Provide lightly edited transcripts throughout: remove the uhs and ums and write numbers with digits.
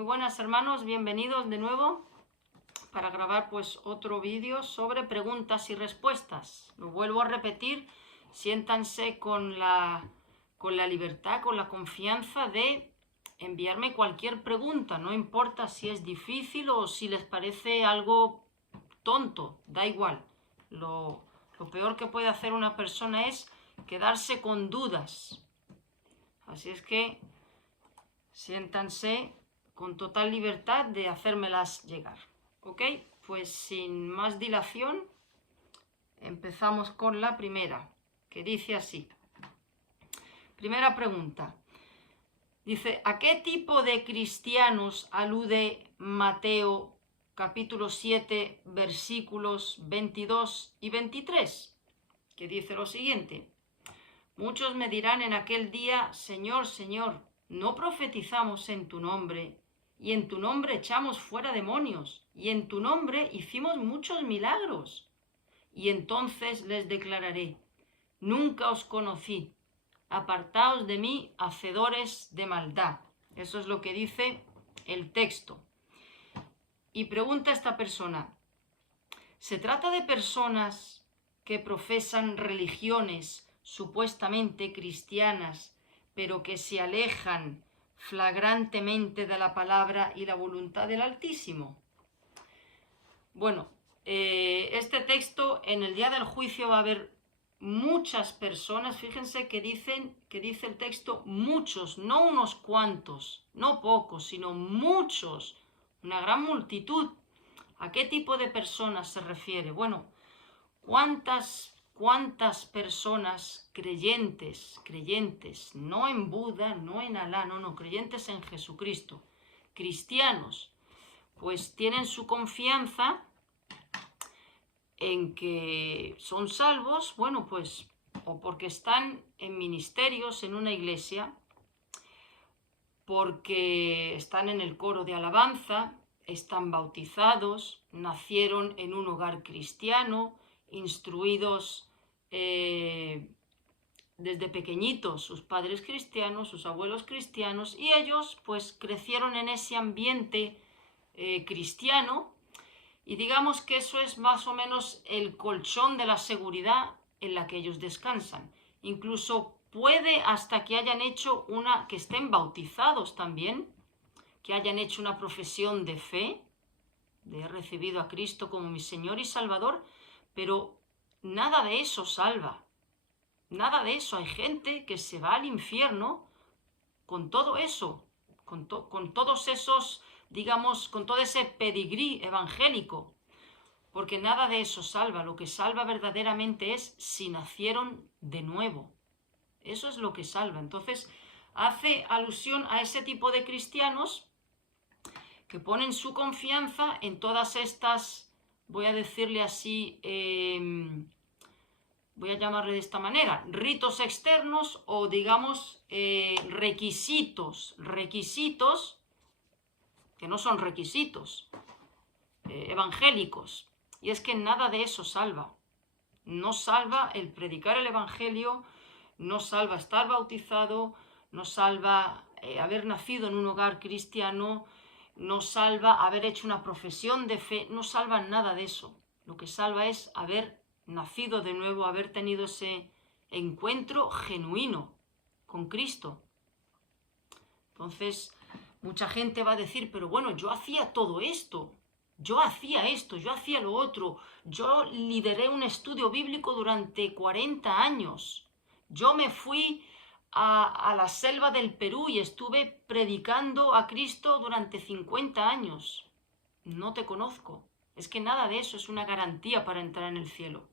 Muy buenas hermanos, bienvenidos de nuevo para grabar pues otro vídeo sobre preguntas y respuestas. Lo vuelvo a repetir, siéntanse con la libertad, con la confianza de enviarme cualquier pregunta, no importa si es difícil o si les parece algo tonto, da igual. Lo peor que puede hacer una persona es quedarse con dudas. Así es que siéntanse con total libertad de hacérmelas llegar. ¿Ok? Pues sin más dilación, empezamos con la primera, que dice así. Primera pregunta. Dice, ¿a qué tipo de cristianos alude Mateo capítulo 7, versículos 22 y 23? Que dice lo siguiente. Muchos me dirán en aquel día, Señor, Señor, ¿no profetizamos en tu nombre? Y en tu nombre echamos fuera demonios, y en tu nombre hicimos muchos milagros. Y entonces les declararé, nunca os conocí, apartaos de mí, hacedores de maldad. Eso es lo que dice el texto. Y pregunta esta persona, ¿se trata de personas que profesan religiones supuestamente cristianas, pero que se alejan flagrantemente de la palabra y la voluntad del Altísimo? Bueno, este texto, en el día del juicio va a haber muchas personas, fíjense que dice el texto muchos, no unos cuantos, no pocos, sino muchos, una gran multitud. ¿A qué tipo de personas se refiere? Bueno, ¿cuántas personas creyentes, no en Buda, no en Alá, no, creyentes en Jesucristo, cristianos, pues tienen su confianza en que son salvos, bueno, pues, o porque están en ministerios en una iglesia, porque están en el coro de alabanza, están bautizados, nacieron en un hogar cristiano, instruidos desde pequeñitos, sus padres cristianos, sus abuelos cristianos, y ellos pues crecieron en ese ambiente cristiano, y digamos que eso es más o menos el colchón de la seguridad en la que ellos descansan. Incluso puede hasta que hayan hecho que estén bautizados también, que hayan hecho una profesión de fe, de he recibido a Cristo como mi Señor y Salvador, pero nada de eso salva. Nada de eso. Hay gente que se va al infierno con todo eso, con todos esos, digamos, con todo ese pedigrí evangélico, porque nada de eso salva. Lo que salva verdaderamente es si nacieron de nuevo. Eso es lo que salva. Entonces, hace alusión a ese tipo de cristianos que ponen su confianza en todas estas, voy a decirle así, voy a llamarle de esta manera, ritos externos o digamos requisitos que no son requisitos evangélicos. Y es que nada de eso salva. No salva el predicar el evangelio, no salva estar bautizado, no salva haber nacido en un hogar cristiano, no salva haber hecho una profesión de fe, no salva nada de eso. Lo que salva es haber nacido de nuevo, haber tenido ese encuentro genuino con Cristo. Entonces, mucha gente va a decir, pero bueno, yo hacía todo esto, yo hacía esto, yo hacía lo otro, yo lideré un estudio bíblico durante 40 años, yo me fui a la selva del Perú y estuve predicando a Cristo durante 50 años. No te conozco. Es que nada de eso es una garantía para entrar en el cielo.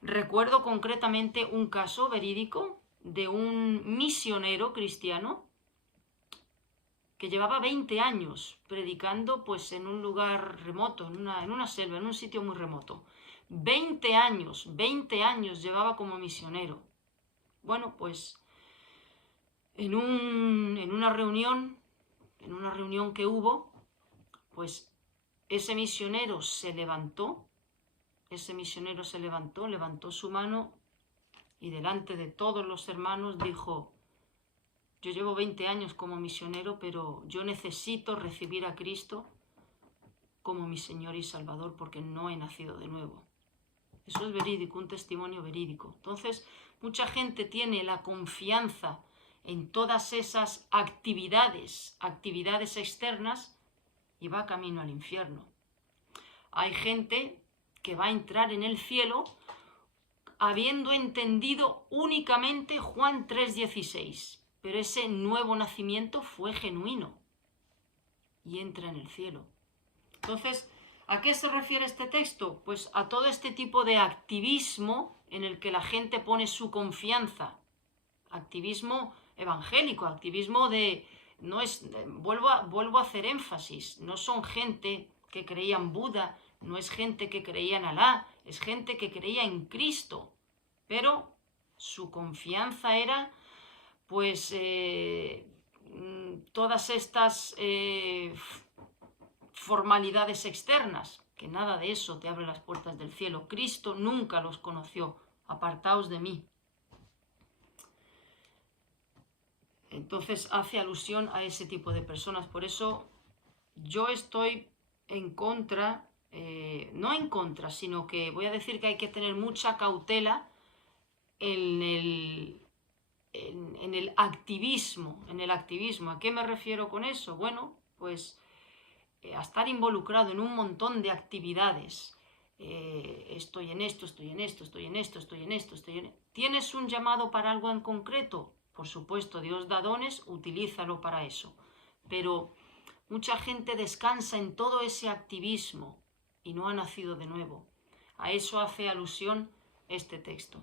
Recuerdo concretamente un caso verídico de un misionero cristiano que llevaba 20 años predicando pues en un lugar remoto, en una selva, en un sitio muy remoto. 20 años llevaba como misionero. Bueno, pues en una reunión que hubo, pues ese misionero levantó su mano y delante de todos los hermanos dijo, Yo llevo 20 años como misionero, pero yo necesito recibir a Cristo como mi Señor y Salvador porque no he nacido de nuevo. Eso es verídico, un testimonio verídico. Entonces, mucha gente tiene la confianza en todas esas actividades externas y va camino al infierno. Hay gente que va a entrar en el cielo habiendo entendido únicamente Juan 3:16, pero ese nuevo nacimiento fue genuino y entra en el cielo. Entonces, ¿a qué se refiere este texto? Pues a todo este tipo de activismo en el que la gente pone su confianza. Activismo evangélico, activismo de... no es, vuelvo a hacer énfasis, no son gente que creía en Buda, no es gente que creía en Alá, es gente que creía en Cristo, pero su confianza era pues todas estas formalidades externas, que nada de eso te abre las puertas del cielo. Cristo nunca los conoció. Apartaos de mí. Entonces hace alusión a ese tipo de personas. Por eso yo estoy en contra, no en contra, sino que voy a decir que hay que tener mucha cautela en el activismo. ¿A qué me refiero con eso? Bueno, pues a estar involucrado en un montón de actividades. Estoy en esto, estoy en esto, estoy en esto, estoy en esto, estoy en... ¿Tienes un llamado para algo en concreto? Por supuesto, Dios da dones, utilízalo para eso. Pero mucha gente descansa en todo ese activismo y no ha nacido de nuevo. A eso hace alusión este texto.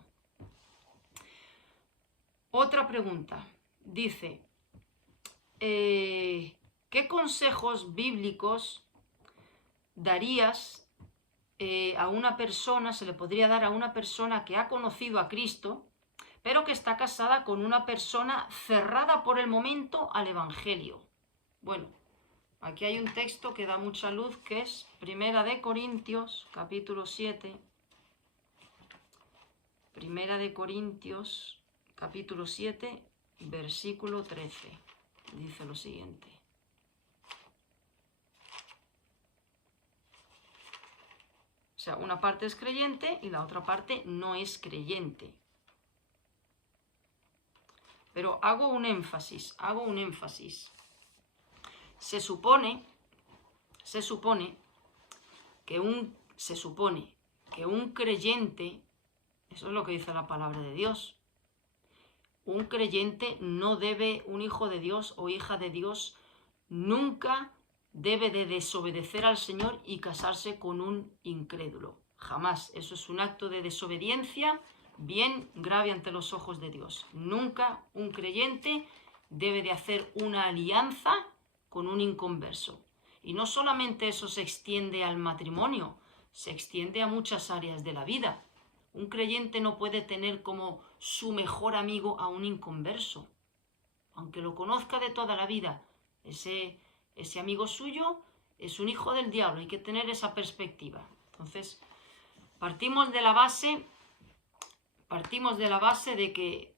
Otra pregunta. Dice, ¿qué consejos bíblicos darías a una persona, se le podría dar a una persona que ha conocido a Cristo, pero que está casada con una persona cerrada por el momento al Evangelio? Bueno, aquí hay un texto que da mucha luz, que es Primera de Corintios, capítulo 7. Primera de Corintios, capítulo 7, versículo 13. Dice lo siguiente. O sea, una parte es creyente y la otra parte no es creyente. Pero hago un énfasis. Se supone que un creyente, eso es lo que dice la palabra de Dios, un creyente no debe, un hijo de Dios o hija de Dios, nunca debe de desobedecer al Señor y casarse con un incrédulo. Jamás. Eso es un acto de desobediencia bien grave ante los ojos de Dios. Nunca un creyente debe de hacer una alianza con un inconverso. Y no solamente eso se extiende al matrimonio, se extiende a muchas áreas de la vida. Un creyente no puede tener como su mejor amigo a un inconverso. Aunque lo conozca de toda la vida, ese amigo suyo es un hijo del diablo. Hay que tener esa perspectiva. Entonces, partimos de la base de que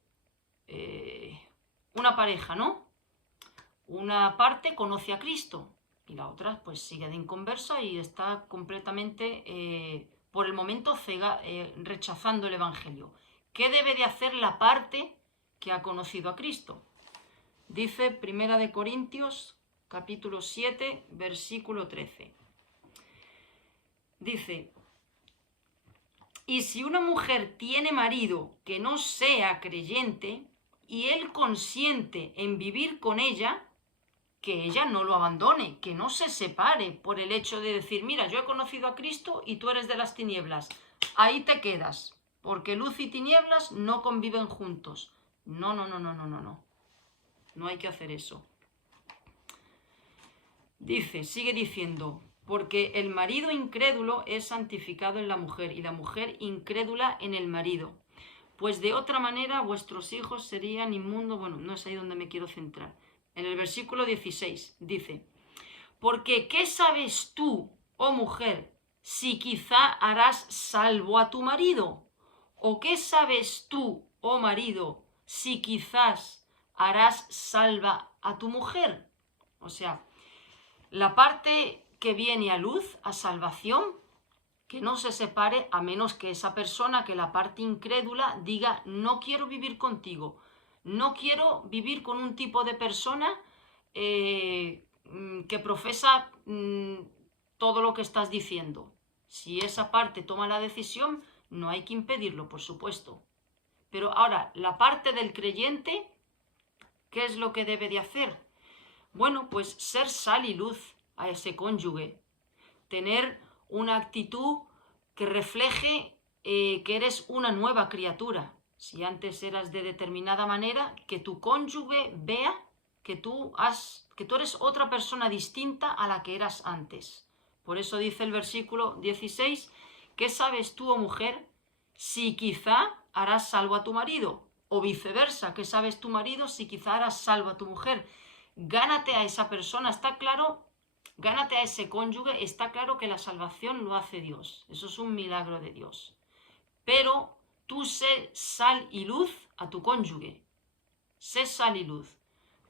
una pareja, ¿no? Una parte conoce a Cristo y la otra pues sigue de inconversa y está completamente, por el momento, rechazando el Evangelio. ¿Qué debe de hacer la parte que ha conocido a Cristo? Dice Primera de Corintios, capítulo 7, versículo 13. Dice, y si una mujer tiene marido que no sea creyente y él consiente en vivir con ella, que ella no lo abandone, que no se separe por el hecho de decir, mira, yo he conocido a Cristo y tú eres de las tinieblas, ahí te quedas, porque luz y tinieblas no conviven juntos. No. No hay que hacer eso. Dice, sigue diciendo, porque el marido incrédulo es santificado en la mujer y la mujer incrédula en el marido. Pues de otra manera vuestros hijos serían inmundos. Bueno, no es ahí donde me quiero centrar. En el versículo 16 dice, porque ¿qué sabes tú, oh mujer, si quizá harás salvo a tu marido? ¿O qué sabes tú, oh marido, si quizás harás salva a tu mujer. O sea, la parte que viene a luz, a salvación, que no se separe a menos que esa persona, que la parte incrédula, diga no quiero vivir contigo, no quiero vivir con un tipo de persona que profesa todo lo que estás diciendo. Si esa parte toma la decisión, no hay que impedirlo, por supuesto. Pero ahora, la parte del creyente, ¿qué es lo que debe de hacer? Bueno, pues ser sal y luz a ese cónyuge, tener una actitud que refleje que eres una nueva criatura. Si antes eras de determinada manera, que tu cónyuge vea que tú eres otra persona distinta a la que eras antes. Por eso dice el versículo 16, ¿qué sabes tú, oh mujer, si quizá harás salvo a tu marido? O viceversa, ¿qué sabes tu marido si quizá harás salvo a tu mujer? Gánate a esa persona, está claro. Gánate a ese cónyuge, está claro que la salvación lo hace Dios. Eso es un milagro de Dios. Pero tú sé sal y luz a tu cónyuge. Sé sal y luz.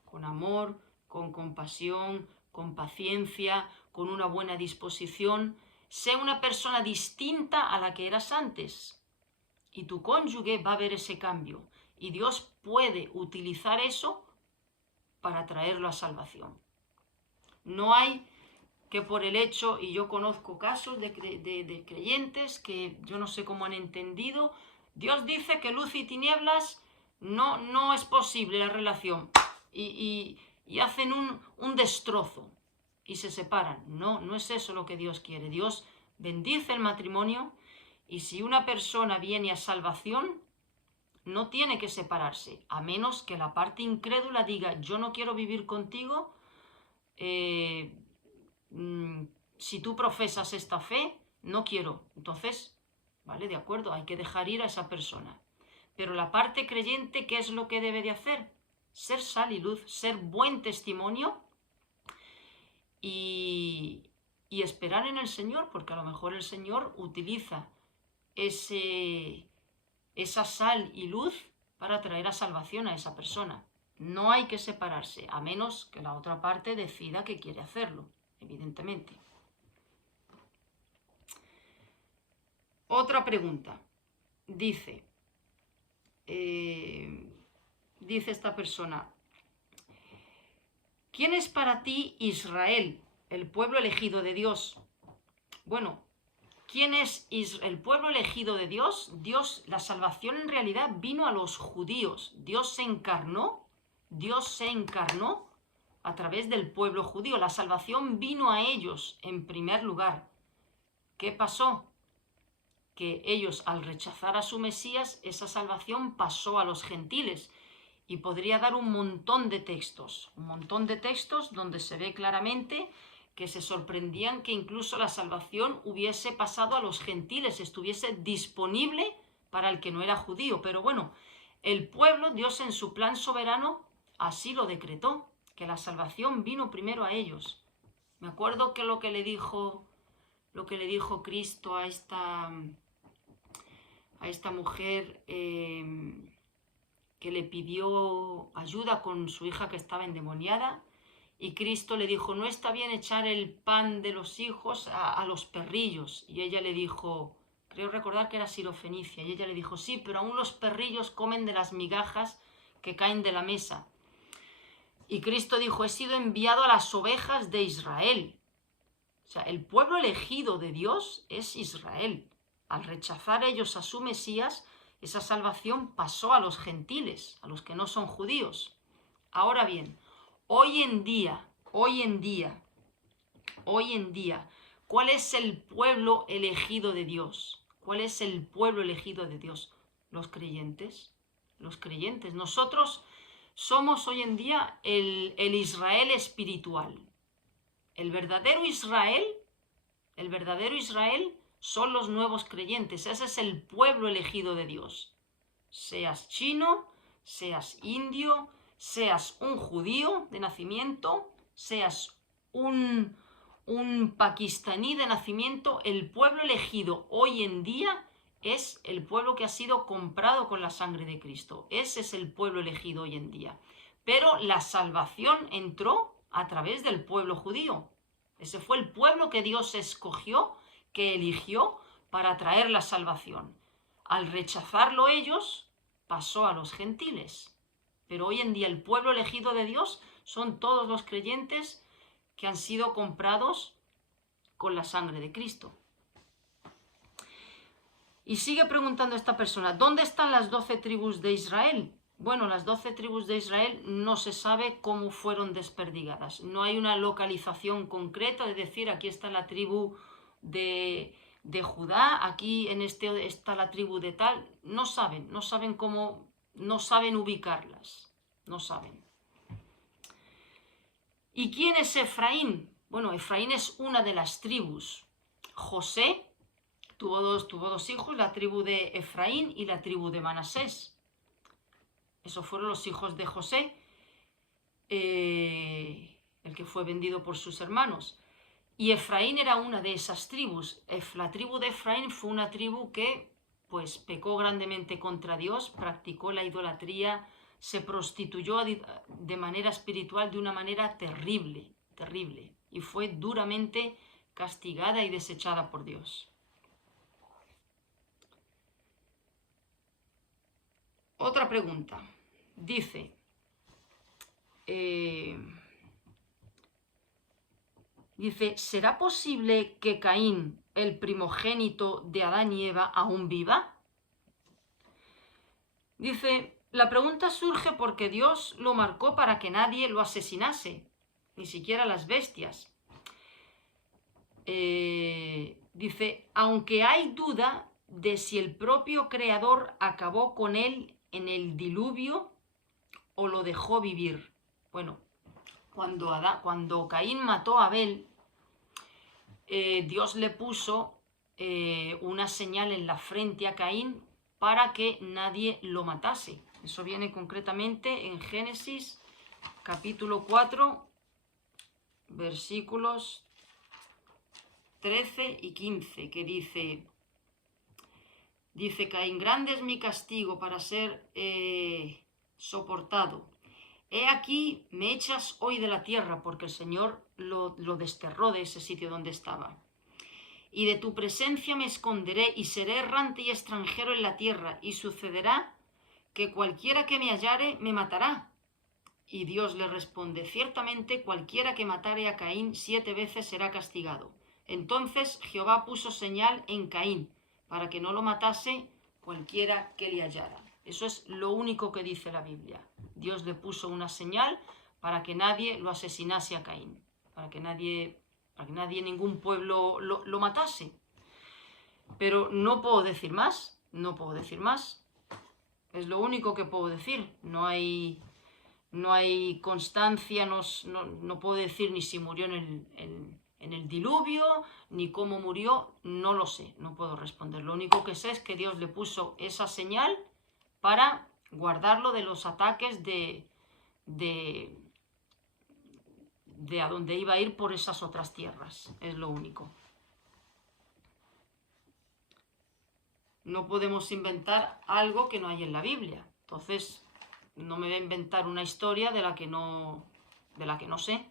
Con amor, con compasión, con paciencia, con una buena disposición. Sé una persona distinta a la que eras antes. Y tu cónyuge va a ver ese cambio. Y Dios puede utilizar eso para traerlo a salvación. No hay que por el hecho, y yo conozco casos de creyentes que yo no sé cómo han entendido, Dios dice que luz y tinieblas no es posible la relación, y hacen un destrozo y se separan. No es eso lo que Dios quiere. Dios bendice el matrimonio, y si una persona viene a salvación, no tiene que separarse, a menos que la parte incrédula diga yo no quiero vivir contigo. Si tú profesas esta fe, no quiero. Entonces, vale, de acuerdo, hay que dejar ir a esa persona. Pero la parte creyente, ¿qué es lo que debe de hacer? Ser sal y luz, ser buen testimonio y esperar en el Señor, porque a lo mejor el Señor utiliza esa sal y luz para traer a salvación a esa persona. No hay que separarse, a menos que la otra parte decida que quiere hacerlo, evidentemente. Otra pregunta. Dice esta persona, ¿quién es para ti Israel, el pueblo elegido de Dios? Bueno, ¿quién es el pueblo elegido de Dios? Dios, la salvación en realidad vino a los judíos. Dios se encarnó a través del pueblo judío. La salvación vino a ellos en primer lugar. ¿Qué pasó? Que ellos, al rechazar a su Mesías, esa salvación pasó a los gentiles. Y podría dar un montón de textos donde se ve claramente que se sorprendían que incluso la salvación hubiese pasado a los gentiles, estuviese disponible para el que no era judío. Pero bueno, el pueblo, Dios en su plan soberano, así lo decretó, que la salvación vino primero a ellos. Me acuerdo que lo que le dijo Cristo a esta mujer que le pidió ayuda con su hija que estaba endemoniada, y Cristo le dijo, no está bien echar el pan de los hijos a los perrillos. Y ella le dijo, creo recordar que era sirofenicia, y ella le dijo, sí, pero aún los perrillos comen de las migajas que caen de la mesa. Y Cristo dijo, he sido enviado a las ovejas de Israel. O sea, el pueblo elegido de Dios es Israel. Al rechazar ellos a su Mesías, esa salvación pasó a los gentiles, a los que no son judíos. Ahora bien, hoy en día, ¿cuál es el pueblo elegido de Dios? ¿Cuál es el pueblo elegido de Dios? Los creyentes. Nosotros somos hoy en día el Israel espiritual. El verdadero Israel son los nuevos creyentes. Ese es el pueblo elegido de Dios. Seas chino, seas indio, seas un judío de nacimiento, seas un pakistaní de nacimiento, el pueblo elegido hoy en día es el pueblo que ha sido comprado con la sangre de Cristo. Ese es el pueblo elegido hoy en día. pero la salvación entró a través del pueblo judío. Ese fue el pueblo que Dios escogió, que eligió para traer la salvación. Al rechazarlo ellos, pasó a los gentiles. Pero hoy en día el pueblo elegido de Dios son todos los creyentes que han sido comprados con la sangre de Cristo. Y sigue preguntando esta persona, ¿dónde están las 12 tribus de Israel? Bueno, las 12 tribus de Israel no se sabe cómo fueron desperdigadas. No hay una localización concreta de decir, aquí está la tribu de Judá, aquí en este está la tribu de tal. No saben cómo, no saben ubicarlas, no saben. ¿Y quién es Efraín? Bueno, Efraín es una de las tribus. José tuvo dos hijos, la tribu de Efraín y la tribu de Manasés. Esos fueron los hijos de José, el que fue vendido por sus hermanos. Y Efraín era una de esas tribus. La tribu de Efraín fue una tribu que pues pecó grandemente contra Dios, practicó la idolatría, se prostituyó de manera espiritual de una manera terrible, terrible. Y fue duramente castigada y desechada por Dios. Otra pregunta. Dice, ¿será posible que Caín, el primogénito de Adán y Eva, aún viva? Dice, la pregunta surge porque Dios lo marcó para que nadie lo asesinase, ni siquiera las bestias. Dice, aunque hay duda de si el propio Creador acabó con él en el diluvio o lo dejó vivir. Bueno, cuando Caín mató a Abel, Dios le puso una señal en la frente a Caín para que nadie lo matase. Eso viene concretamente en Génesis capítulo 4, versículos 13 y 15, que dice Caín, grande es mi castigo para ser soportado. He aquí, me echas hoy de la tierra, porque el Señor lo desterró de ese sitio donde estaba. Y de tu presencia me esconderé, y seré errante y extranjero en la tierra, y sucederá que cualquiera que me hallare me matará. Y Dios le responde, ciertamente cualquiera que matare a Caín 7 veces será castigado. Entonces Jehová puso señal en Caín, para que no lo matase cualquiera que le hallara. Eso es lo único que dice la Biblia. Dios le puso una señal para que nadie lo asesinase a Caín, para que nadie, ningún pueblo lo matase. Pero no puedo decir más, Es lo único que puedo decir. No hay constancia, no puedo decir ni si murió en el diluvio, ni cómo murió, no lo sé, no puedo responder. Lo único que sé es que Dios le puso esa señal para guardarlo de los ataques de a dónde iba a ir por esas otras tierras. Es lo único. No podemos inventar algo que no hay en la Biblia. Entonces, no me voy a inventar una historia de la que no sé.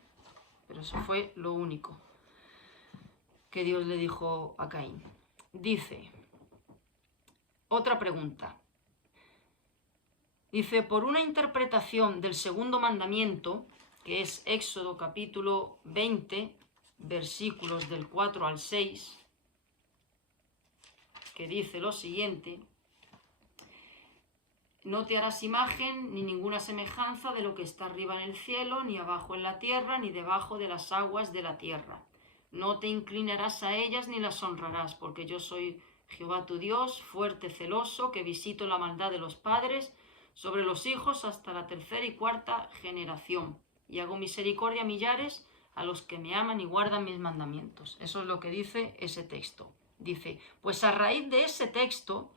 Pero eso fue lo único que Dios le dijo a Caín. Dice, otra pregunta. Dice, por una interpretación del segundo mandamiento, que es Éxodo capítulo 20, versículos del 4 al 6, que dice lo siguiente, no te harás imagen ni ninguna semejanza de lo que está arriba en el cielo, ni abajo en la tierra, ni debajo de las aguas de la tierra. No te inclinarás a ellas ni las honrarás, porque yo soy Jehová tu Dios, fuerte, celoso, que visito la maldad de los padres sobre los hijos hasta la 3ª y 4ª generación, y hago misericordia a millares a los que me aman y guardan mis mandamientos. Eso es lo que dice ese texto. Dice, pues a raíz de ese texto,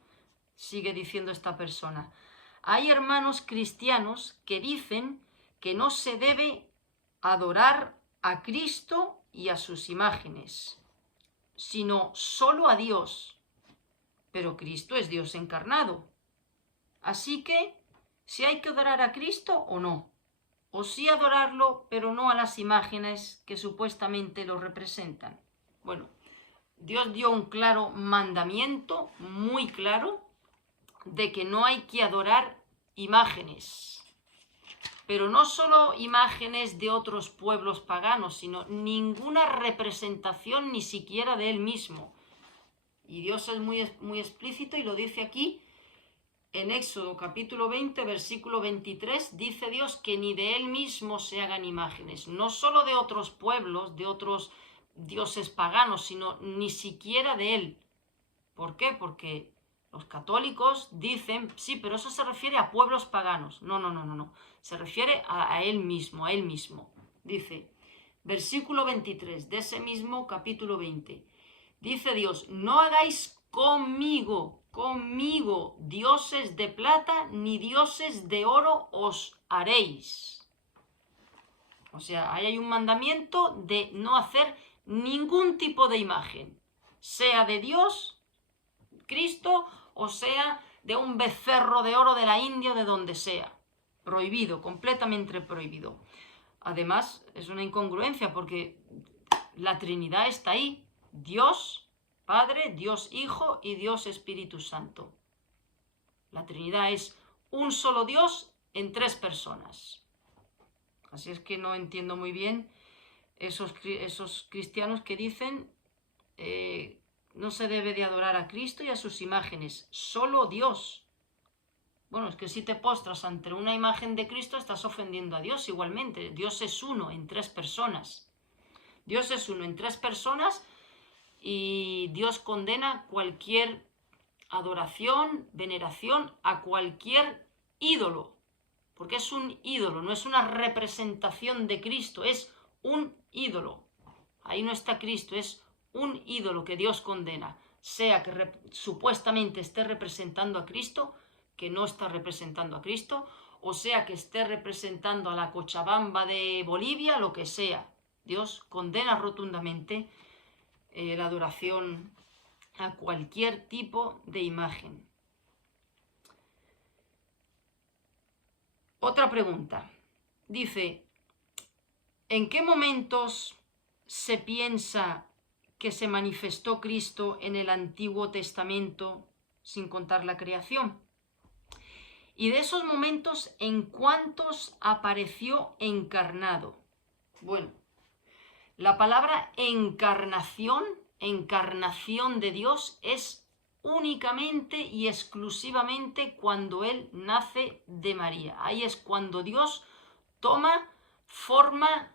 sigue diciendo esta persona, hay hermanos cristianos que dicen que no se debe adorar a Cristo y a sus imágenes, sino solo a Dios. Pero Cristo es Dios encarnado. Así que, ¿si hay que adorar a Cristo o no? o sí adorarlo, pero no a las imágenes que supuestamente lo representan. Bueno, Dios dio un claro mandamiento, muy claro, de que no hay que adorar imágenes. Pero no solo imágenes de otros pueblos paganos, sino ninguna representación ni siquiera de él mismo. Y Dios es muy explícito y lo dice aquí en Éxodo capítulo 20, versículo 23, dice Dios que ni de él mismo se hagan imágenes, no solo de otros pueblos, de otros dioses paganos, sino ni siquiera de él. ¿Por qué? Porque los católicos dicen, sí, pero eso se refiere a pueblos paganos. No. Se refiere a él mismo, Dice, versículo 23 de ese mismo capítulo 20. Dice Dios, no hagáis conmigo dioses de plata ni dioses de oro os haréis. O sea, ahí hay un mandamiento de no hacer ningún tipo de imagen, sea de Dios, Cristo, o sea de un becerro de oro de la India o de donde sea. Prohibido, completamente prohibido. Además, es una incongruencia porque la Trinidad está ahí. Dios Padre, Dios Hijo y Dios Espíritu Santo. La Trinidad es un solo Dios en 3 personas. Así es que no entiendo muy bien esos cristianos que dicen no se debe de adorar a Cristo y a sus imágenes, solo Dios. Bueno, es que si te postras ante una imagen de Cristo estás ofendiendo a Dios igualmente. Dios es uno en 3 personas. Dios es uno en 3 personas y Dios condena cualquier adoración, veneración a cualquier ídolo. Porque es un ídolo, no es una representación de Cristo, es un ídolo. Ahí no está Cristo, es un ídolo que Dios condena, sea que supuestamente esté representando a Cristo, que no está representando a Cristo, o sea que esté representando a la Cochabamba de Bolivia, lo que sea. Dios condena rotundamente la adoración a cualquier tipo de imagen. Otra pregunta. Dice, ¿en qué momentos se piensa que se manifestó Cristo en el Antiguo Testamento sin contar la creación? Y de esos momentos, ¿en cuántos apareció encarnado? Bueno, la palabra encarnación de Dios es únicamente y exclusivamente cuando Él nace de María. Ahí es cuando Dios toma forma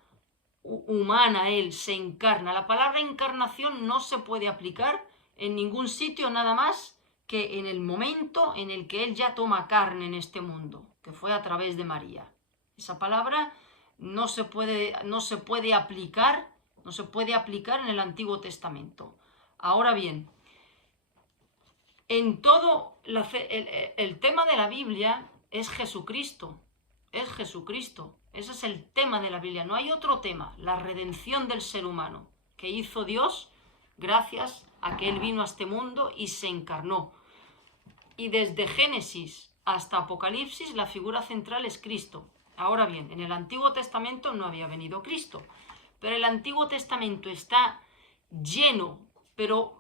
humana, Él se encarna. La palabra encarnación no se puede aplicar en ningún sitio nada más que en el momento en el que Él ya toma carne en este mundo, que fue a través de María. Esa palabra no se puede aplicar en el Antiguo Testamento. Ahora bien, en todo el tema de la Biblia es Jesucristo. Ese es el tema de la Biblia. No hay otro tema. La redención del ser humano que hizo Dios gracias a que Él vino a este mundo y se encarnó. Y desde Génesis hasta Apocalipsis la figura central es Cristo. Ahora bien, en el Antiguo Testamento no había venido Cristo, pero el Antiguo Testamento está lleno, pero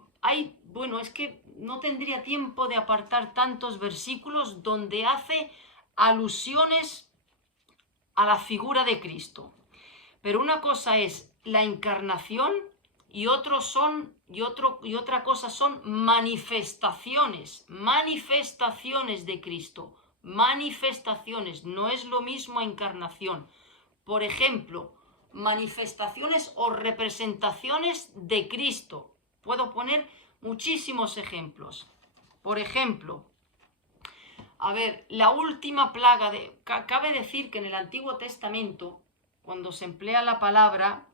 es que no tendría tiempo de apartar tantos versículos donde hace alusiones a la figura de Cristo. Pero una cosa es la encarnación y otra cosa son manifestaciones de Cristo. Manifestaciones, no es lo mismo encarnación. Por ejemplo, manifestaciones o representaciones de Cristo. Puedo poner muchísimos ejemplos. Por ejemplo, la última plaga cabe decir que en el Antiguo Testamento, cuando se emplea la palabra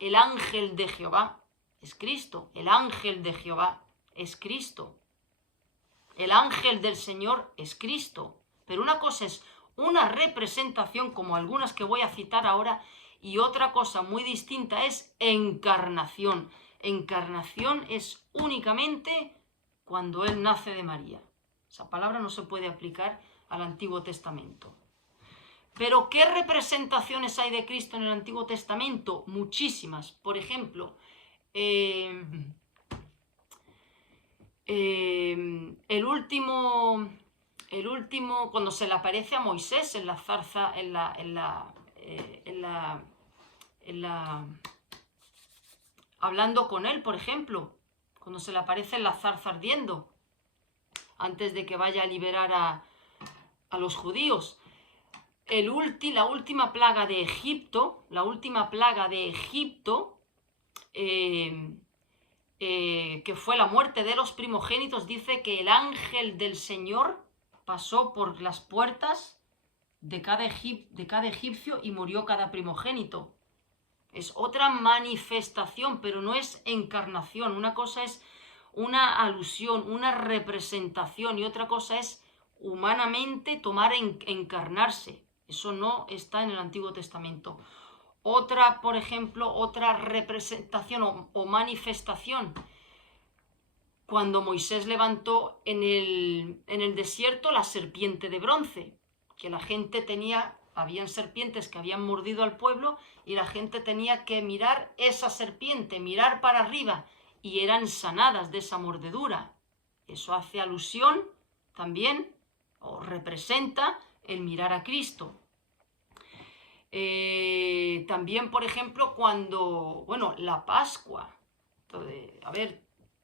el ángel de Jehová, es Cristo. El ángel de Jehová es Cristo. El ángel del Señor es Cristo. Pero una cosa es una representación, como algunas que voy a citar ahora, y otra cosa muy distinta es encarnación. Encarnación es únicamente cuando Él nace de María. Esa palabra no se puede aplicar al Antiguo Testamento. Pero ¿qué representaciones hay de Cristo en el Antiguo Testamento? Muchísimas. Por ejemplo, el último, cuando se le aparece a Moisés en la zarza, hablando con él, por ejemplo, cuando se le aparece en la zarza ardiendo, antes de que vaya a liberar a los judíos. La última plaga de Egipto, que fue la muerte de los primogénitos, dice que el ángel del Señor pasó por las puertas de cada egipcio y murió cada primogénito. Es otra manifestación, pero no es encarnación. Una cosa es una alusión, una representación, y otra cosa es humanamente encarnarse. Eso no está en el Antiguo Testamento. Otra, por ejemplo, otra representación o manifestación, cuando Moisés levantó en el desierto la serpiente de bronce, que la gente habían serpientes que habían mordido al pueblo y la gente tenía que mirar esa serpiente, mirar para arriba, y eran sanadas de esa mordedura. Eso hace alusión también, o representa, el mirar a Cristo. También, por ejemplo, la Pascua.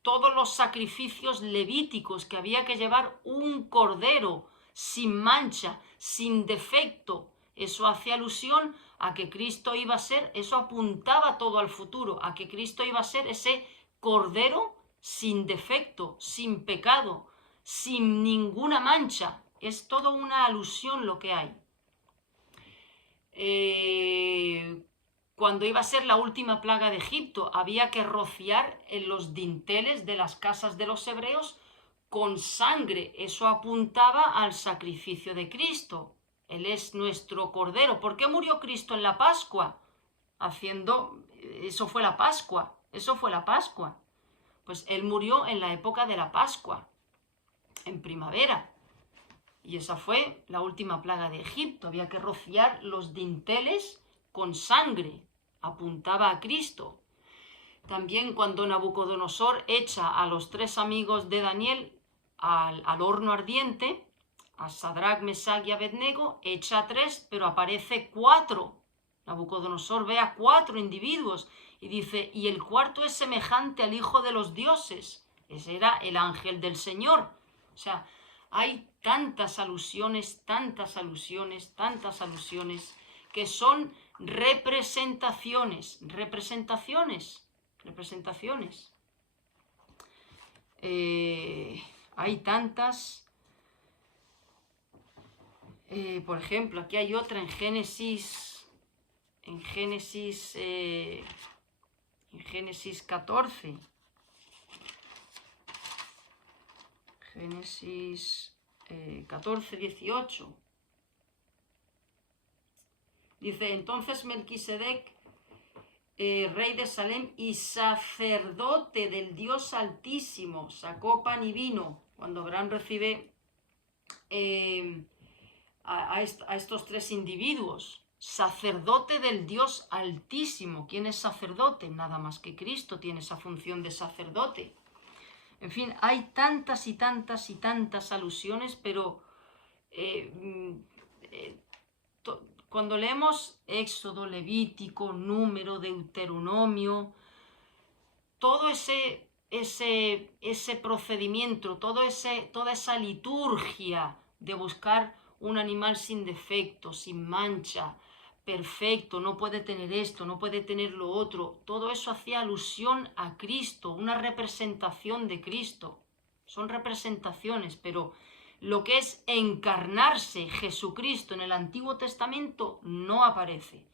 Todos los sacrificios levíticos, que había que llevar un cordero sin mancha, sin defecto. Eso hace alusión a que Cristo iba a ser, eso apuntaba todo al futuro, a que Cristo iba a ser ese cordero sin defecto, sin pecado, sin ninguna mancha. Es todo una alusión lo que hay. Cuando iba a ser la última plaga de Egipto, había que rociar en los dinteles de las casas de los hebreos con sangre. Eso apuntaba al sacrificio de Cristo. Él es nuestro Cordero. ¿Por qué murió Cristo en la Pascua? Eso fue la Pascua. Pues Él murió en la época de la Pascua, en primavera. Y esa fue la última plaga de Egipto. Había que rociar los dinteles con sangre. Apuntaba a Cristo. También cuando Nabucodonosor echa a los 3 amigos de Daniel al horno ardiente, a Sadrach, Mesach y Abednego, echa a 3, pero aparece 4. Nabucodonosor ve a 4 individuos y dice, y el cuarto es semejante al Hijo de los dioses. Ese era el ángel del Señor. O sea, hay tantas alusiones, que son representaciones. Hay tantas. Por ejemplo, aquí hay otra en Génesis 14. Génesis 14, 18. Dice, entonces Melquisedec, rey de Salem y sacerdote del Dios Altísimo, sacó pan y vino. Cuando Abraham recibe a estos 3 individuos, sacerdote del Dios Altísimo. ¿Quién es sacerdote? Nada más que Cristo tiene esa función de sacerdote. En fin, hay tantas alusiones, pero cuando leemos Éxodo, Levítico, Número, Deuteronomio, todo ese procedimiento, toda esa liturgia de buscar un animal sin defecto, sin mancha, perfecto, no puede tener esto, no puede tener lo otro, todo eso hacía alusión a Cristo, una representación de Cristo. Son representaciones, pero lo que es encarnarse Jesucristo en el Antiguo Testamento no aparece,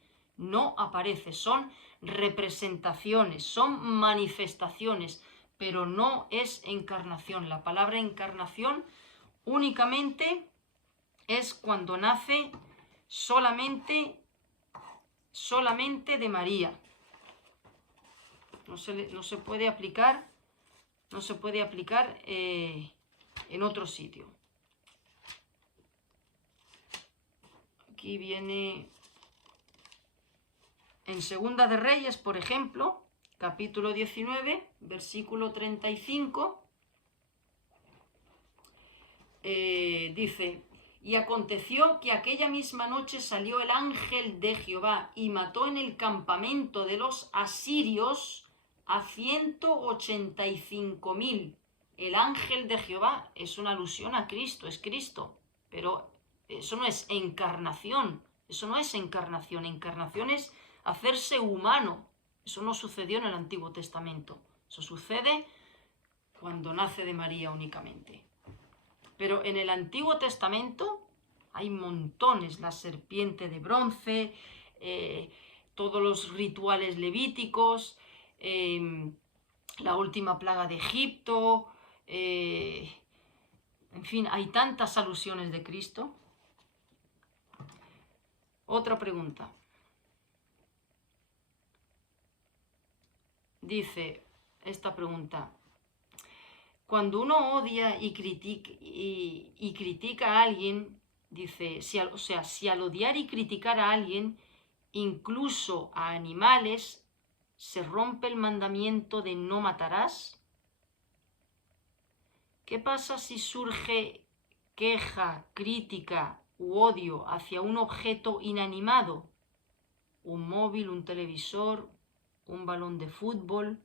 son representaciones, son manifestaciones, pero no es encarnación. La palabra encarnación únicamente es cuando nace solamente de María. No se puede aplicar en otro sitio. Aquí viene en Segunda de Reyes, por ejemplo, capítulo 19, versículo 35, dice: y aconteció que aquella misma noche salió el ángel de Jehová y mató en el campamento de los asirios a 185.000. El ángel de Jehová es una alusión a Cristo, es Cristo, pero eso no es encarnación, encarnación es hacerse humano. Eso no sucedió en el Antiguo Testamento, eso sucede cuando nace de María únicamente. Pero en el Antiguo Testamento hay montones, la serpiente de bronce, todos los rituales levíticos, la última plaga de Egipto, en fin, hay tantas alusiones de Cristo. Otra pregunta. Dice esta pregunta: cuando uno odia y critica a alguien, dice, si al odiar y criticar a alguien, incluso a animales, se rompe el mandamiento de no matarás. ¿Qué pasa si surge queja, crítica u odio hacia un objeto inanimado? Un móvil, un televisor, un balón de fútbol.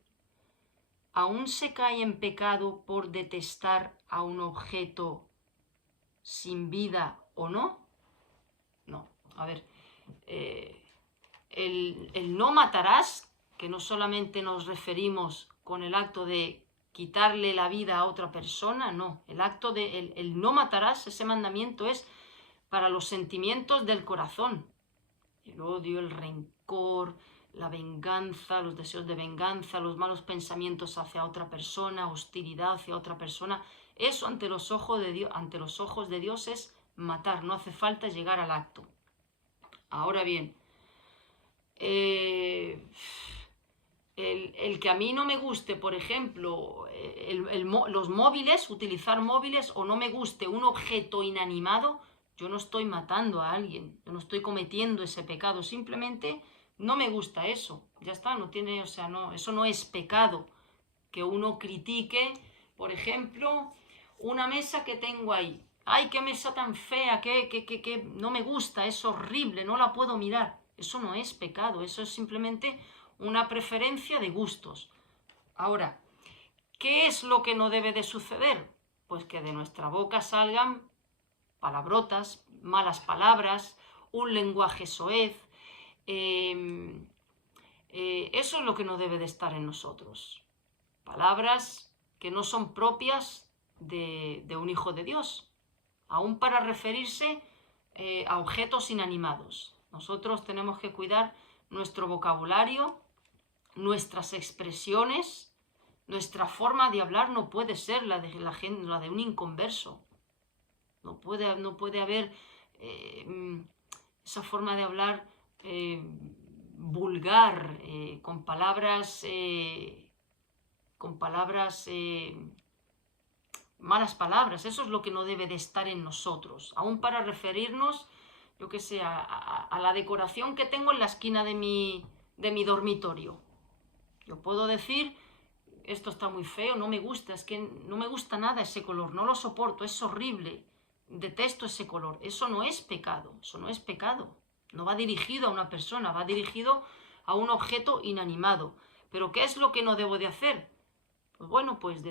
¿Aún se cae en pecado por detestar a un objeto sin vida o no? No. A ver, el no matarás, que no solamente nos referimos con el acto de quitarle la vida a otra persona, no. El acto de el no matarás, ese mandamiento es para los sentimientos del corazón. El odio, el rencor, la venganza, los deseos de venganza, los malos pensamientos hacia otra persona, hostilidad hacia otra persona. Eso ante los ojos de Dios es matar, no hace falta llegar al acto. Ahora bien, el que a mí no me guste, por ejemplo, los móviles, utilizar móviles, o no me guste un objeto inanimado, yo no estoy matando a alguien, yo no estoy cometiendo ese pecado, simplemente no me gusta eso, ya está, no tiene, o sea, no, eso no es pecado. Que uno critique, por ejemplo, una mesa que tengo ahí. ¡Ay, qué mesa tan fea! Que no me gusta, es horrible, no la puedo mirar. Eso no es pecado, eso es simplemente una preferencia de gustos. Ahora, ¿qué es lo que no debe de suceder? Pues que de nuestra boca salgan palabrotas, malas palabras, un lenguaje soez. Eso es lo que no debe de estar en nosotros. Palabras que no son propias de un hijo de Dios, aún para referirse a objetos inanimados. Nosotros tenemos que cuidar nuestro vocabulario, nuestras expresiones, nuestra forma de hablar no puede ser la de un inconverso. No puede haber esa forma de hablar vulgar, con palabras malas palabras. Eso es lo que no debe de estar en nosotros, aún para referirnos, yo que sé, a la decoración que tengo en la esquina de mi dormitorio. Yo puedo decir: esto está muy feo, no me gusta, es que no me gusta nada ese color, no lo soporto, es horrible, detesto ese color. Eso no es pecado, eso no es pecado. No va dirigido a una persona, va dirigido a un objeto inanimado. ¿Pero qué es lo que no debo de hacer? Pues bueno, pues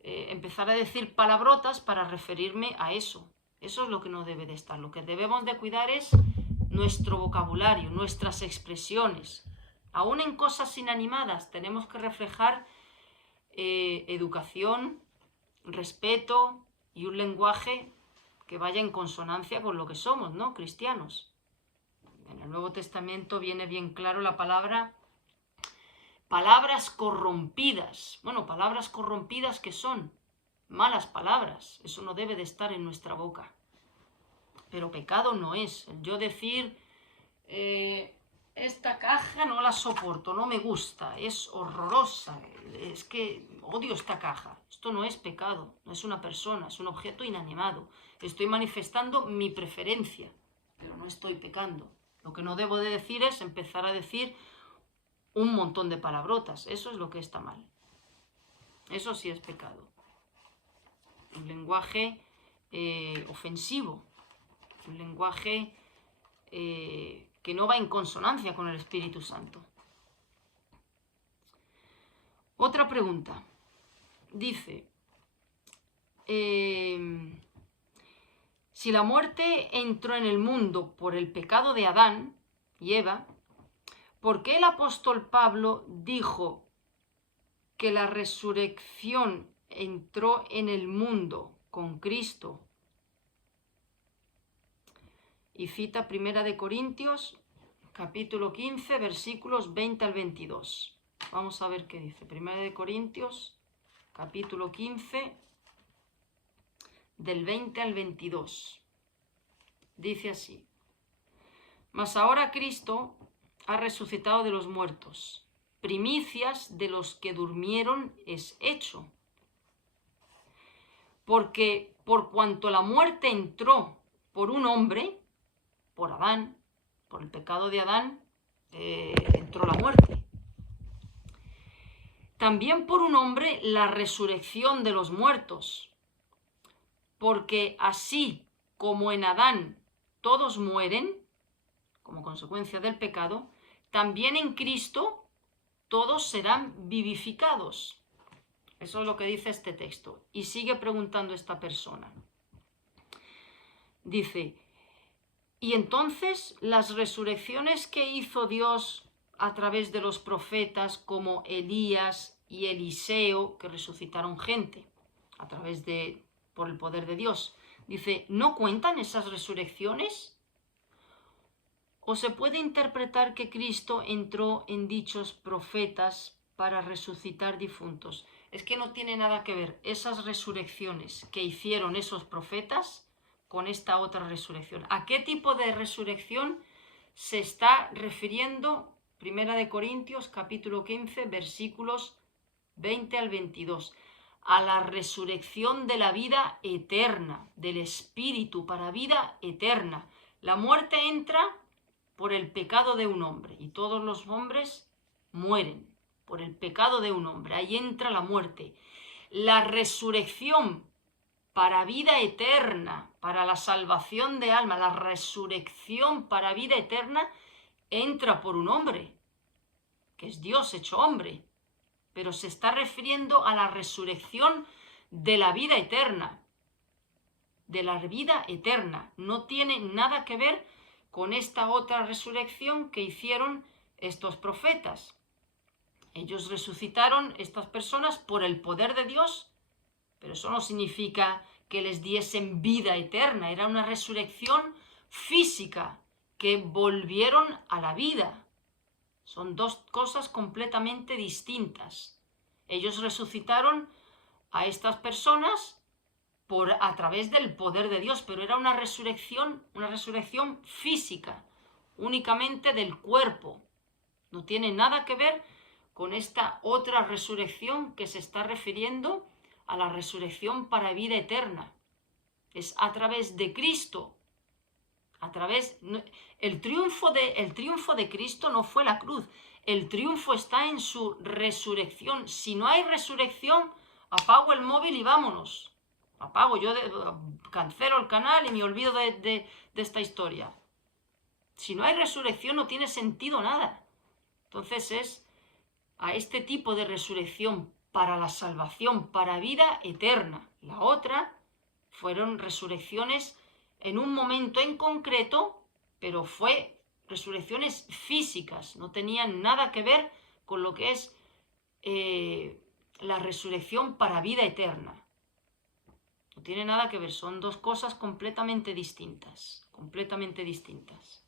empezar a decir palabrotas para referirme a eso. Eso es lo que no debe de estar. Lo que debemos de cuidar es nuestro vocabulario, nuestras expresiones. Aún en cosas inanimadas tenemos que reflejar educación, respeto y un lenguaje que vaya en consonancia con lo que somos, ¿no? Cristianos. En el Nuevo Testamento viene bien claro la palabras corrompidas. Bueno, palabras corrompidas que son malas palabras. Eso no debe de estar en nuestra boca. Pero pecado no es. Yo decir, esta caja no la soporto, no me gusta, es horrorosa, es que odio esta caja. Esto no es pecado, no es una persona, es un objeto inanimado. Estoy manifestando mi preferencia, pero no estoy pecando. Lo que no debo de decir es empezar a decir un montón de palabrotas. Eso es lo que está mal. Eso sí es pecado. Un lenguaje ofensivo. Un lenguaje que no va en consonancia con el Espíritu Santo. Otra pregunta. Dice, si la muerte entró en el mundo por el pecado de Adán y Eva, ¿por qué el apóstol Pablo dijo que la resurrección entró en el mundo con Cristo? Y cita 1 Corintios, capítulo 15, versículos 20 al 22. Vamos a ver qué dice. 1 Corintios, capítulo 15, del 20 al 22. Dice así: Mas ahora Cristo ha resucitado de los muertos, primicias de los que durmieron es hecho. Porque por cuanto la muerte entró por un hombre, por Adán, por el pecado de Adán, entró la muerte. También por un hombre la resurrección de los muertos. Porque así como en Adán todos mueren, como consecuencia del pecado, también en Cristo todos serán vivificados. Eso es lo que dice este texto. Y sigue preguntando esta persona. Dice, y entonces las resurrecciones que hizo Dios a través de los profetas como Elías y Eliseo, que resucitaron gente a través de, por el poder de Dios, dice, ¿no cuentan esas resurrecciones? ¿O se puede interpretar que Cristo entró en dichos profetas para resucitar difuntos? Es que no tiene nada que ver esas resurrecciones que hicieron esos profetas con esta otra resurrección. ¿A qué tipo de resurrección se está refiriendo? 1 Corintios, capítulo 15, versículos 20 al 22. A la resurrección de la vida eterna, del Espíritu para vida eterna. La muerte entra por el pecado de un hombre y todos los hombres mueren por el pecado de un hombre. Ahí entra la muerte. La resurrección para vida eterna, para la salvación de alma, la resurrección para vida eterna entra por un hombre, que es Dios hecho hombre, pero se está refiriendo a la resurrección de la vida eterna, de la vida eterna. No tiene nada que ver con esta otra resurrección que hicieron estos profetas. Ellos resucitaron, estas personas, por el poder de Dios, pero eso no significa que les diesen vida eterna. Era una resurrección física, que volvieron a la vida. Son dos cosas completamente distintas. Ellos resucitaron a estas personas a través del poder de Dios, pero era una resurrección física, únicamente del cuerpo. No tiene nada que ver con esta otra resurrección que se está refiriendo a la resurrección para vida eterna. Es a través de Cristo. El triunfo de Cristo no fue la cruz. El triunfo está en su resurrección. Si no hay resurrección, apago el móvil y vámonos. Cancelo el canal y me olvido de esta historia. Si no hay resurrección no tiene sentido nada. Entonces es a este tipo de resurrección para la salvación, para vida eterna. La otra fueron resurrecciones en un momento en concreto, pero fue resurrecciones físicas, no tenían nada que ver con lo que es la resurrección para vida eterna. No tiene nada que ver, son dos cosas completamente distintas, completamente distintas.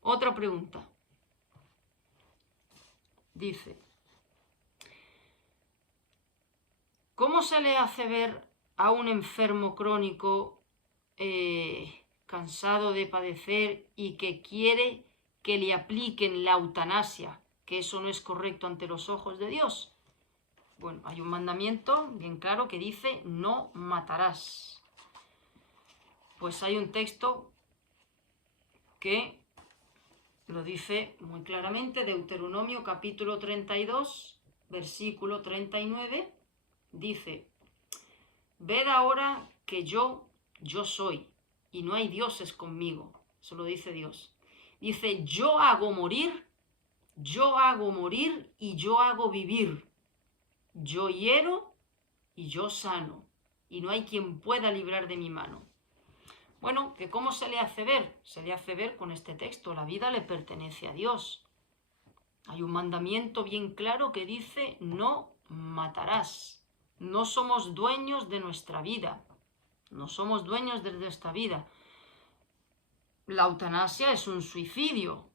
Otra pregunta. Dice, ¿cómo se le hace ver a un enfermo crónico cansado de padecer y que quiere que le apliquen la eutanasia, que eso no es correcto ante los ojos de Dios? Bueno, hay un mandamiento bien claro que dice, no matarás. Pues hay un texto que lo dice muy claramente, Deuteronomio capítulo 32, versículo 39, dice: ved ahora que yo soy, y no hay dioses conmigo. Eso lo dice Dios. Dice: yo hago morir y yo hago vivir. Yo hiero y yo sano, y no hay quien pueda librar de mi mano. Bueno, ¿que cómo se le hace ver? Se le hace ver con este texto: la vida le pertenece a Dios. Hay un mandamiento bien claro que dice: no matarás. No somos dueños de nuestra vida. No somos dueños de nuestra vida. La eutanasia es un suicidio.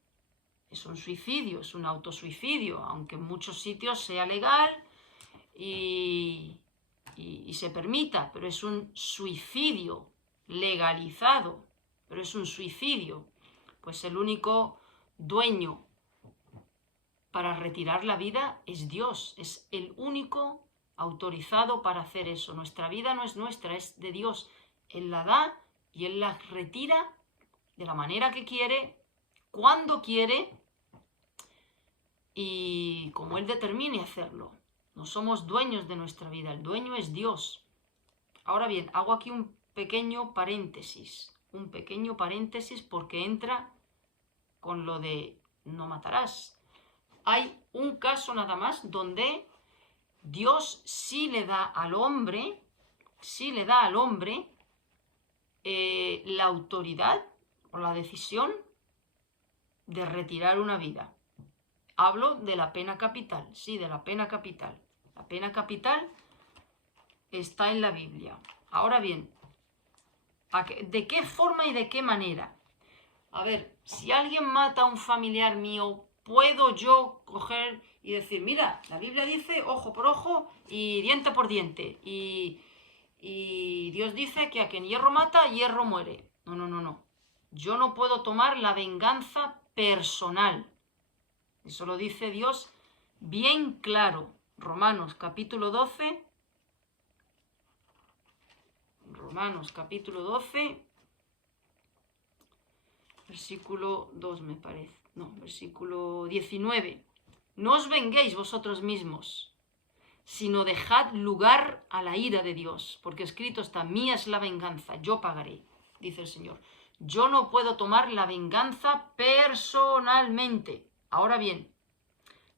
Es un suicidio, es un autosuicidio, aunque en muchos sitios sea legal y se permita, pero es un suicidio legalizado, pero es un suicidio. Pues el único dueño para retirar la vida es Dios, es el único autorizado para hacer eso. Nuestra vida no es nuestra, es de Dios. Él la da y Él la retira de la manera que quiere, cuando quiere y como Él determine hacerlo. No somos dueños de nuestra vida, el dueño es Dios. Ahora bien, hago aquí un pequeño paréntesis porque entra con lo de no matarás. Hay un caso nada más donde Dios sí le da al hombre la autoridad o la decisión de retirar una vida. Hablo de la pena capital, sí, de la pena capital. La pena capital está en la Biblia. Ahora bien, ¿de qué forma y de qué manera? A ver, si alguien mata a un familiar mío, ¿puedo yo coger y decir: mira, la Biblia dice ojo por ojo y diente por diente? Y Dios dice que a quien hierro mata, hierro muere. No. Yo no puedo tomar la venganza personal. Eso lo dice Dios bien claro. Romanos capítulo 12. Versículo 2 me parece. No, versículo 19. No os venguéis vosotros mismos, sino dejad lugar a la ira de Dios, porque escrito está: mía es la venganza, yo pagaré, dice el Señor. Yo no puedo tomar la venganza personalmente. Ahora bien,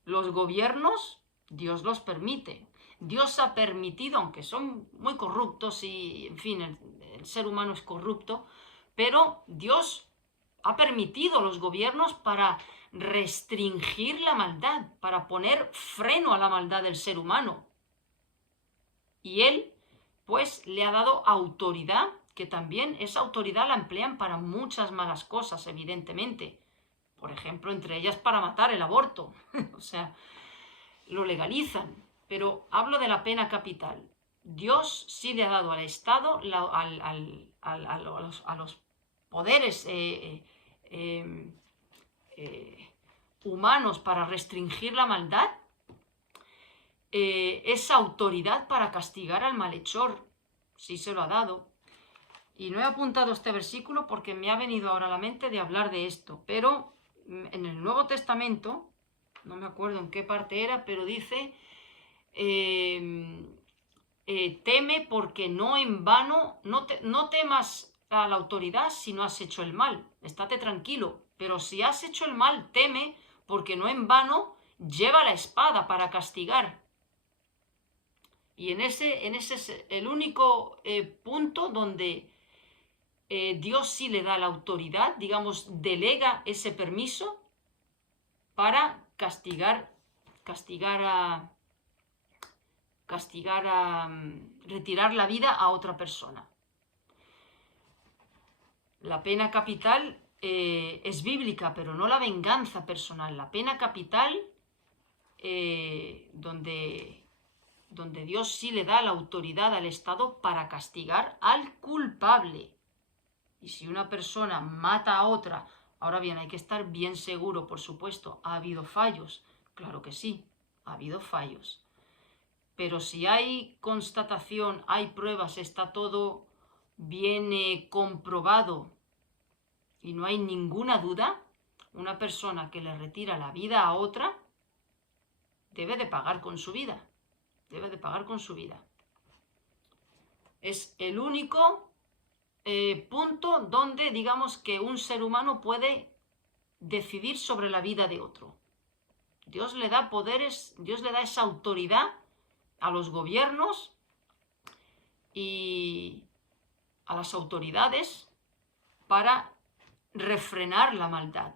los gobiernos, Dios los permite. Dios ha permitido, aunque son muy corruptos y, en fin, el ser humano es corrupto, pero Dios ha permitido los gobiernos para restringir la maldad, para poner freno a la maldad del ser humano. Y Él, pues, le ha dado autoridad, que también esa autoridad la emplean para muchas malas cosas, evidentemente. Por ejemplo, entre ellas para matar, el aborto. O sea, lo legalizan. Pero hablo de la pena capital. Dios sí le ha dado al Estado, a los poderes humanos para restringir la maldad, esa autoridad para castigar al malhechor. Sí se lo ha dado. Y no he apuntado este versículo porque me ha venido ahora a la mente de hablar de esto, pero en el Nuevo Testamento, no me acuerdo en qué parte era, pero dice: teme porque no en vano, no temas a la autoridad si no has hecho el mal, estate tranquilo, pero si has hecho el mal, teme porque no en vano lleva la espada para castigar. Y en ese es el único punto donde Dios sí le da la autoridad, digamos, delega ese permiso para castigar retirar la vida a otra persona. La pena capital es bíblica, pero no la venganza personal. La pena capital, donde Dios sí le da la autoridad al Estado para castigar al culpable. Y si una persona mata a otra, ahora bien, hay que estar bien seguro, por supuesto. ¿Ha habido fallos? Claro que sí, ha habido fallos. Pero si hay constatación, hay pruebas, está todo viene comprobado y no hay ninguna duda, una persona que le retira la vida a otra debe de pagar con su vida. Debe de pagar con su vida. Es el único punto donde digamos que un ser humano puede decidir sobre la vida de otro. Dios le da poderes, Dios le da esa autoridad a los gobiernos y a las autoridades para refrenar la maldad.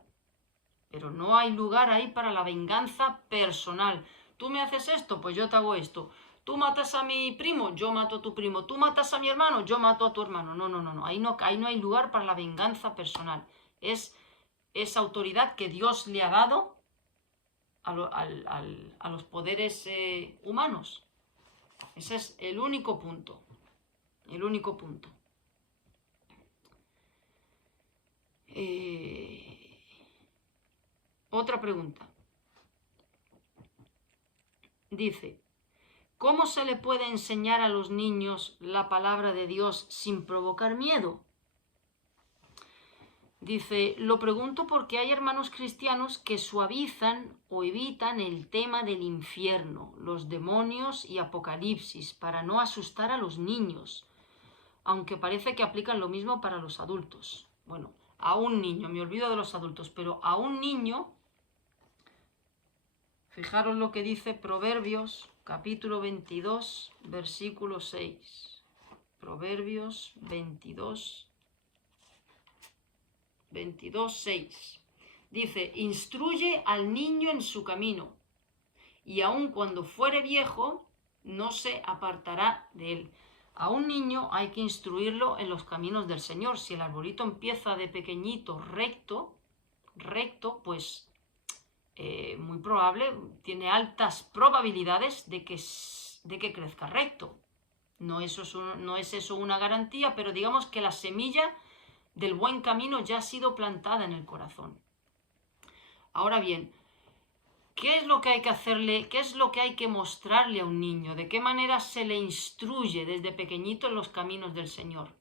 Pero no hay lugar ahí para la venganza personal. Tú me haces esto, pues yo te hago esto. Tú matas a mi primo, yo mato a tu primo. Tú matas a mi hermano, yo mato a tu hermano. No. Ahí no hay lugar para la venganza personal. Es esa autoridad que Dios le ha dado a los poderes humanos. Ese es el único punto. El único punto. Otra pregunta. Dice, ¿cómo se le puede enseñar a los niños la palabra de Dios sin provocar miedo? Dice, lo pregunto porque hay hermanos cristianos que suavizan o evitan el tema del infierno, los demonios y Apocalipsis para no asustar a los niños, aunque parece que aplican lo mismo para los adultos. Bueno, a un niño, me olvido de los adultos, pero a un niño, fijaros lo que dice Proverbios, capítulo 22, versículo 6. Proverbios 22, 6. Dice, instruye al niño en su camino, y aun cuando fuere viejo, no se apartará de él. A un niño hay que instruirlo en los caminos del Señor. Si el arbolito empieza de pequeñito, recto, pues muy probable, tiene altas probabilidades de que crezca recto. No es eso una garantía, pero digamos que la semilla del buen camino ya ha sido plantada en el corazón. Ahora bien, ¿qué es lo que hay que hacerle? ¿Qué es lo que hay que mostrarle a un niño? ¿De qué manera se le instruye desde pequeñito en los caminos del Señor?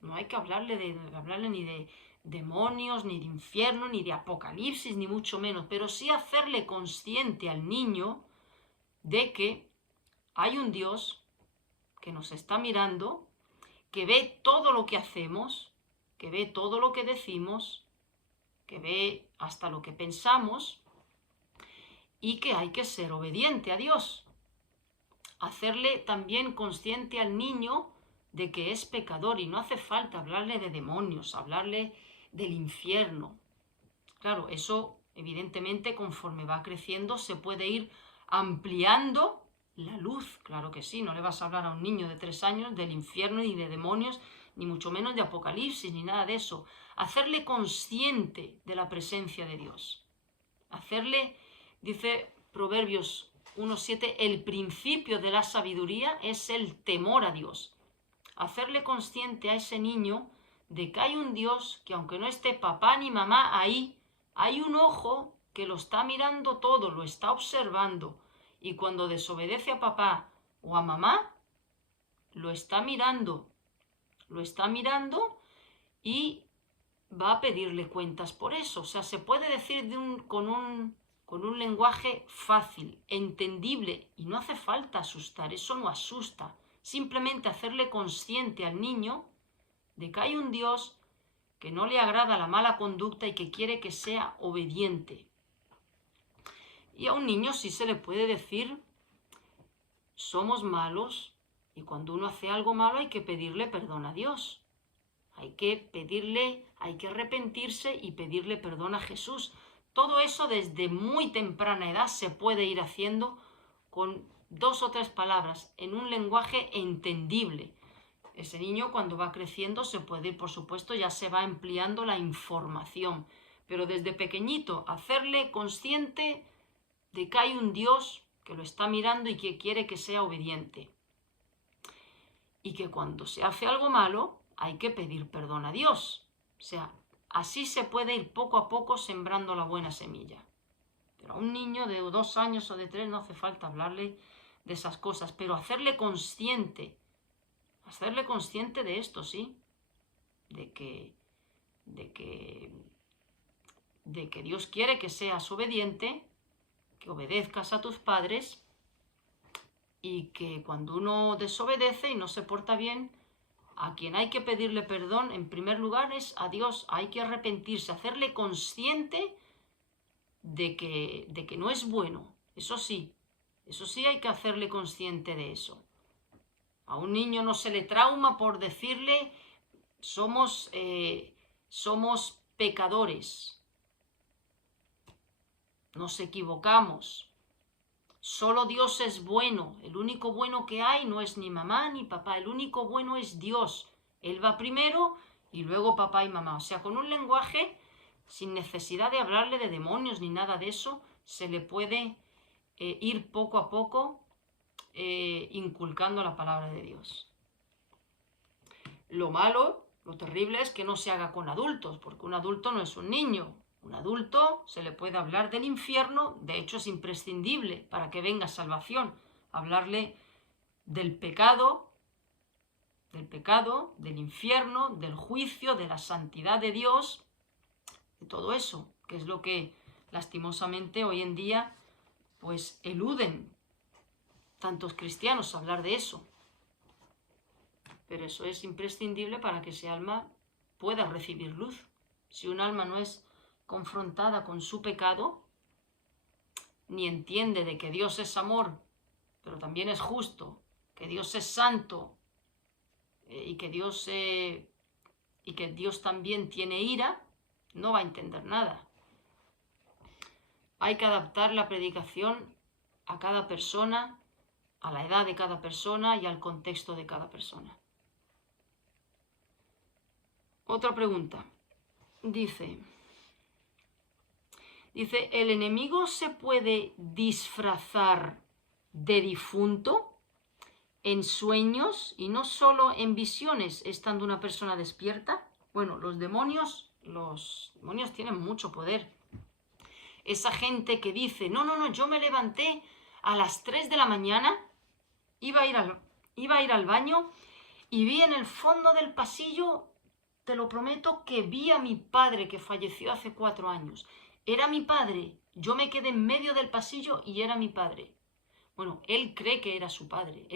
No hay que hablarle ni de demonios, ni de infierno, ni de apocalipsis, ni mucho menos, pero sí hacerle consciente al niño de que hay un Dios que nos está mirando, que ve todo lo que hacemos, que ve todo lo que decimos, que ve hasta lo que pensamos y que hay que ser obediente a Dios. Hacerle también consciente al niño de que es pecador y no hace falta hablarle de demonios, hablarle del infierno. Claro, eso evidentemente conforme va creciendo se puede ir ampliando la luz, claro que sí, no le vas a hablar a un niño de 3 años del infierno ni de demonios, ni mucho menos de apocalipsis, ni nada de eso. Hacerle consciente de la presencia de Dios. Hacerle, dice Proverbios 1:7, el principio de la sabiduría es el temor a Dios. Hacerle consciente a ese niño de que hay un Dios que aunque no esté papá ni mamá ahí, hay un ojo que lo está mirando todo, lo está observando. Y cuando desobedece a papá o a mamá, lo está mirando y va a pedirle cuentas por eso. O sea, se puede decir con un lenguaje fácil, entendible, y no hace falta asustar, eso no asusta. Simplemente hacerle consciente al niño de que hay un Dios que no le agrada la mala conducta y que quiere que sea obediente. Y a un niño sí se le puede decir, somos malos, y cuando uno hace algo malo hay que pedirle perdón a Dios. Hay que arrepentirse y pedirle perdón a Jesús. Todo eso desde muy temprana edad se puede ir haciendo con 2 o 3 palabras, en un lenguaje entendible. Ese niño cuando va creciendo se puede ir, por supuesto, ya se va ampliando la información. Pero desde pequeñito, hacerle consciente de que hay un Dios que lo está mirando y que quiere que sea obediente. Y que cuando se hace algo malo, hay que pedir perdón a Dios. O sea, así se puede ir poco a poco sembrando la buena semilla. Pero a un niño de 2 años o de 3 no hace falta hablarle de esas cosas, pero hacerle consciente Hacerle consciente de esto, sí. De que Dios quiere que seas obediente, que obedezcas a tus padres, y que cuando uno desobedece y no se porta bien, a quien hay que pedirle perdón en primer lugar es a Dios. Hay que arrepentirse, hacerle consciente de que no es bueno. Eso sí hay que hacerle consciente de eso. A un niño no se le trauma por decirle somos pecadores, nos equivocamos, solo Dios es bueno, el único bueno que hay no es ni mamá ni papá, el único bueno es Dios. Él va primero y luego papá y mamá. O sea, con un lenguaje sin necesidad de hablarle de demonios ni nada de eso, se le puede ir poco a poco inculcando la palabra de Dios. Lo malo, lo terrible es que no se haga con adultos, porque un adulto no es un niño. Un adulto se le puede hablar del infierno, de hecho es imprescindible para que venga salvación, hablarle del pecado, del infierno, del juicio, de la santidad de Dios, de todo eso, que es lo que lastimosamente hoy en día pues eluden tantos cristianos hablar de eso. Pero eso es imprescindible para que ese alma pueda recibir luz. Si un alma no es confrontada con su pecado, ni entiende de que Dios es amor, pero también es justo, que Dios es santo y que Dios también tiene ira, no va a entender nada. Hay que adaptar la predicación a cada persona, a la edad de cada persona y al contexto de cada persona. Otra pregunta. Dice, ¿el enemigo se puede disfrazar de difunto en sueños y no solo en visiones estando una persona despierta? Bueno, los demonios tienen mucho poder. Esa gente que dice, no, yo me levanté a las 3 de la mañana, iba a ir al baño y vi en el fondo del pasillo, te lo prometo, que vi a mi padre que falleció hace 4 años. Era mi padre. Yo me quedé en medio del pasillo y era mi padre. Bueno, él cree que era su padre.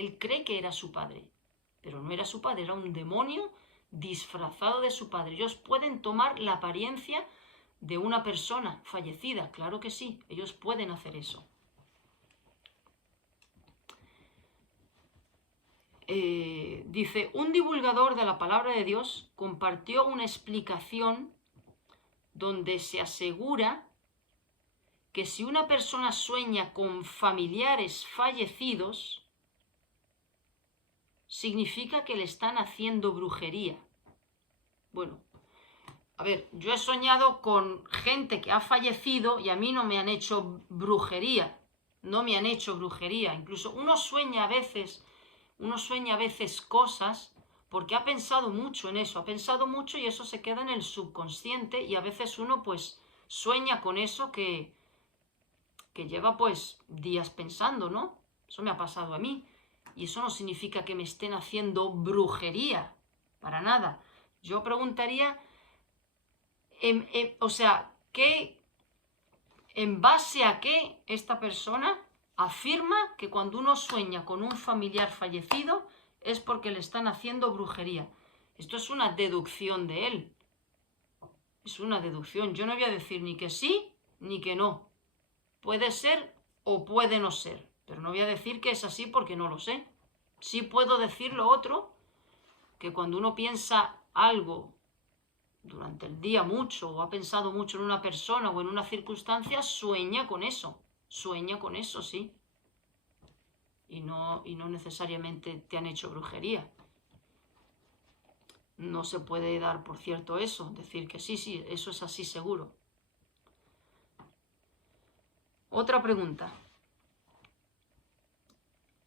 Pero no era su padre, era un demonio disfrazado de su padre. Ellos pueden tomar la apariencia de una persona fallecida. Claro que sí, ellos pueden hacer eso. Dice, un divulgador de la palabra de Dios compartió una explicación donde se asegura que si una persona sueña con familiares fallecidos, significa que le están haciendo brujería. Bueno, a ver, yo he soñado con gente que ha fallecido y a mí no me han hecho brujería. Incluso uno sueña a veces cosas porque ha pensado mucho en eso, y eso se queda en el subconsciente y a veces uno pues sueña con eso que lleva pues días pensando, ¿no? Eso me ha pasado a mí y eso no significa que me estén haciendo brujería, para nada. Yo preguntaría, ¿en base a qué esta persona afirma que cuando uno sueña con un familiar fallecido es porque le están haciendo brujería? Esto es una deducción de él. Es una deducción. Yo no voy a decir ni que sí ni que no. Puede ser o puede no ser. Pero no voy a decir que es así porque no lo sé. Sí puedo decir lo otro, que cuando uno piensa algo durante el día mucho o ha pensado mucho en una persona o en una circunstancia, sueña con eso, sí. Y no necesariamente te han hecho brujería. No se puede dar por cierto eso, decir que sí, eso es así seguro. Otra pregunta.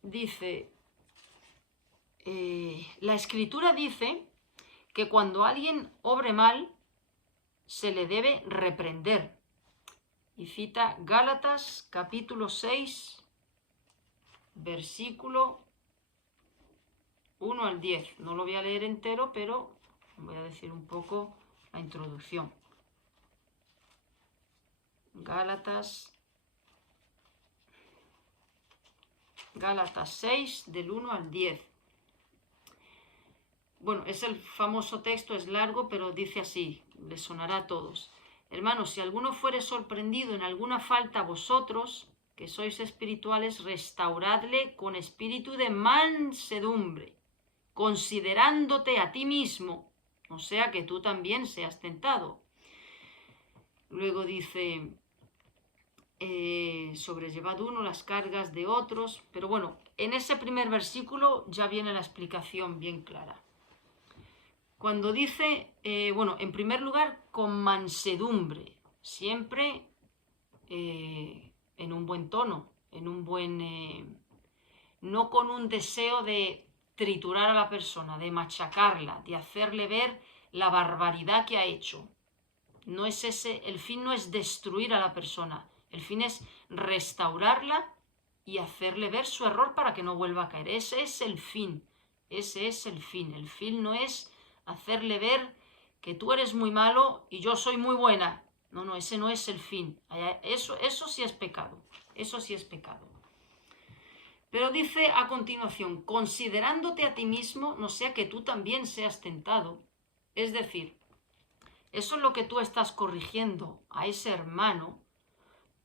Dice, la Escritura dice que cuando alguien obre mal, se le debe reprender. Y cita Gálatas capítulo 6, versículo 1 al 10. No lo voy a leer entero, pero voy a decir un poco la introducción. Gálatas 6, del 1 al 10. Bueno, es el famoso texto, es largo, pero dice así, les sonará a todos. Hermanos, si alguno fuere sorprendido en alguna falta, vosotros, que sois espirituales, restauradle con espíritu de mansedumbre, considerándote a ti mismo, no sea que tú también seas tentado. Luego dice, sobrellevad uno las cargas de otros, pero bueno, en ese primer versículo ya viene la explicación bien clara. Cuando dice, bueno, en primer lugar, con mansedumbre, siempre en un buen tono, en un buen, no con un deseo de triturar a la persona, de machacarla, de hacerle ver la barbaridad que ha hecho. No es ese, el fin no es destruir a la persona, el fin es restaurarla y hacerle ver su error para que no vuelva a caer. Ese es el fin, ese es el fin. El fin no es hacerle ver que tú eres muy malo y yo soy muy buena. No, no, ese no es el fin. Eso sí es pecado, eso sí es pecado. Pero dice a continuación, considerándote a ti mismo, no sea que tú también seas tentado. Es decir, eso es lo que tú estás corrigiendo a ese hermano.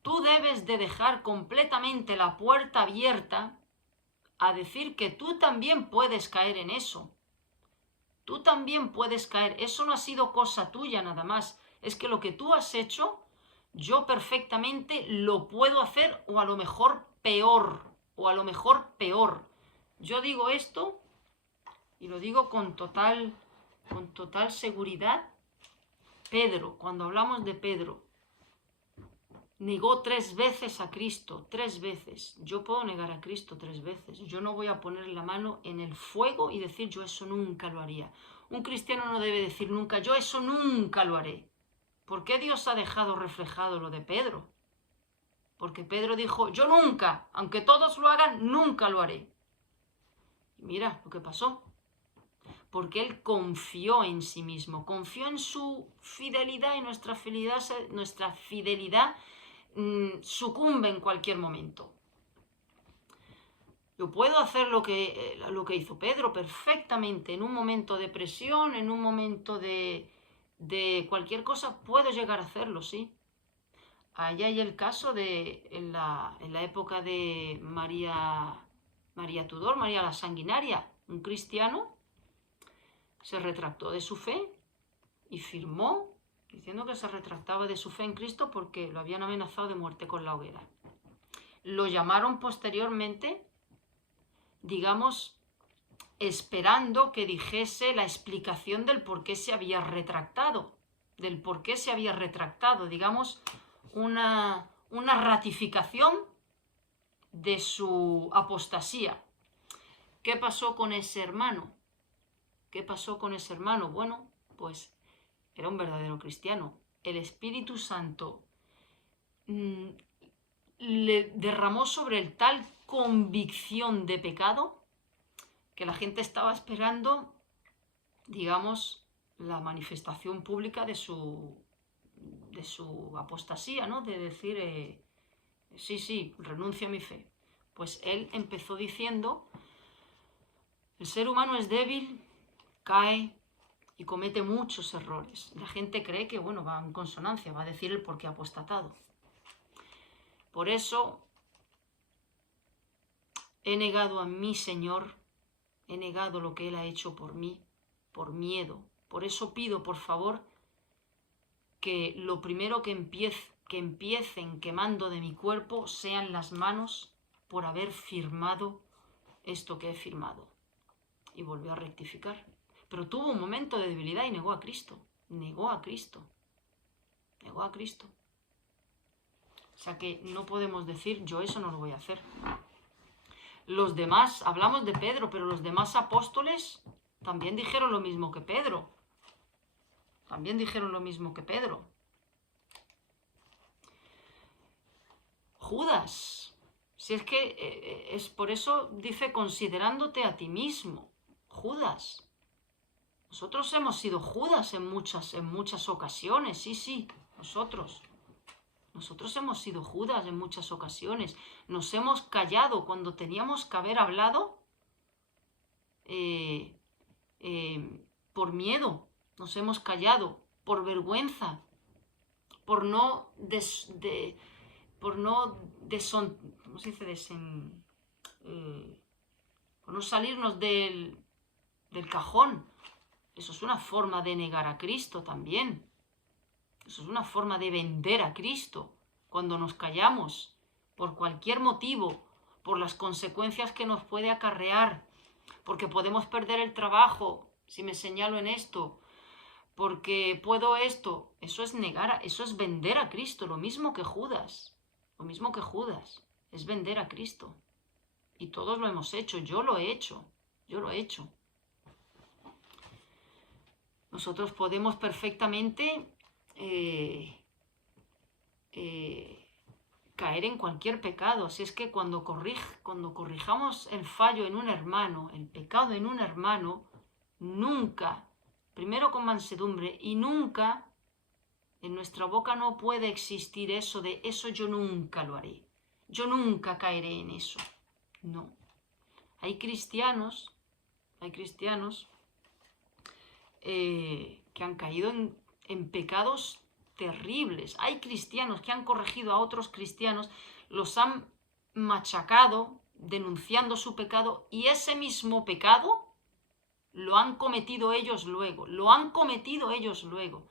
Tú debes de dejar completamente la puerta abierta a decir que tú también puedes caer en eso. Tú también puedes caer. Eso no ha sido cosa tuya nada más. Es que lo que tú has hecho, yo perfectamente lo puedo hacer o a lo mejor peor. O a lo mejor peor. Yo digo esto y lo digo con total seguridad. Pedro, cuando hablamos de Pedro, negó 3 veces a Cristo, 3 veces. Yo puedo negar a Cristo 3 veces. Yo no voy a poner la mano en el fuego y decir yo eso nunca lo haría. Un cristiano no debe decir nunca yo eso nunca lo haré. ¿Por qué Dios ha dejado reflejado lo de Pedro? Porque Pedro dijo yo nunca, aunque todos lo hagan, nunca lo haré. Y mira lo que pasó. Porque él confió en sí mismo, confió en su fidelidad y nuestra fidelidad sucumbe en cualquier momento. Yo puedo hacer lo que hizo Pedro perfectamente, en un momento de presión, en un momento de cualquier cosa, puedo llegar a hacerlo, sí. Allá hay el caso de, en la época de María Tudor, María la Sanguinaria, un cristiano se retractó de su fe y firmó diciendo que se retractaba de su fe en Cristo porque lo habían amenazado de muerte con la hoguera. Lo llamaron posteriormente, digamos, esperando que dijese la explicación del por qué se había retractado, digamos, una ratificación de su apostasía. ¿Qué pasó con ese hermano? Bueno, pues era un verdadero cristiano. El Espíritu Santo le derramó sobre él tal convicción de pecado que la gente estaba esperando, digamos, la manifestación pública de su apostasía, ¿no? De decir, sí, renuncio a mi fe. Pues él empezó diciendo, el ser humano es débil, cae y comete muchos errores. La gente cree que, bueno, va en consonancia, va a decir el por qué ha apostatado. Por eso he negado a mi Señor, he negado lo que Él ha hecho por mí, por miedo. Por eso pido, por favor, que lo primero que empiecen quemando de mi cuerpo sean las manos por haber firmado esto que he firmado. Y volvió a rectificar. Pero tuvo un momento de debilidad y negó a Cristo. Negó a Cristo. O sea que no podemos decir, yo eso no lo voy a hacer. Los demás, hablamos de Pedro, pero los demás apóstoles también dijeron lo mismo que Pedro. Judas, si es que es por eso dice considerándote a ti mismo. Judas. Nosotros hemos sido Judas en muchas ocasiones, sí, nosotros. Nosotros hemos sido Judas en muchas ocasiones. Nos hemos callado cuando teníamos que haber hablado por miedo. Nos hemos callado por vergüenza, por no ¿cómo se dice? Por no salirnos del cajón. Eso es una forma de negar a Cristo también. Eso es una forma de vender a Cristo. Cuando nos callamos, por cualquier motivo, por las consecuencias que nos puede acarrear, porque podemos perder el trabajo si me señalo en esto, porque puedo esto, eso es negar, eso es vender a Cristo, lo mismo que Judas, es vender a Cristo. Y todos lo hemos hecho, yo lo he hecho. Nosotros podemos perfectamente caer en cualquier pecado. Así es que cuando corrijamos el fallo en un hermano, el pecado en un hermano, nunca, primero con mansedumbre, y nunca en nuestra boca no puede existir eso de eso yo nunca lo haré, yo nunca caeré en eso. No. Hay cristianos que han caído en pecados terribles. Hay cristianos que han corregido a otros cristianos, los han machacado, denunciando su pecado, y ese mismo pecado lo han cometido ellos luego.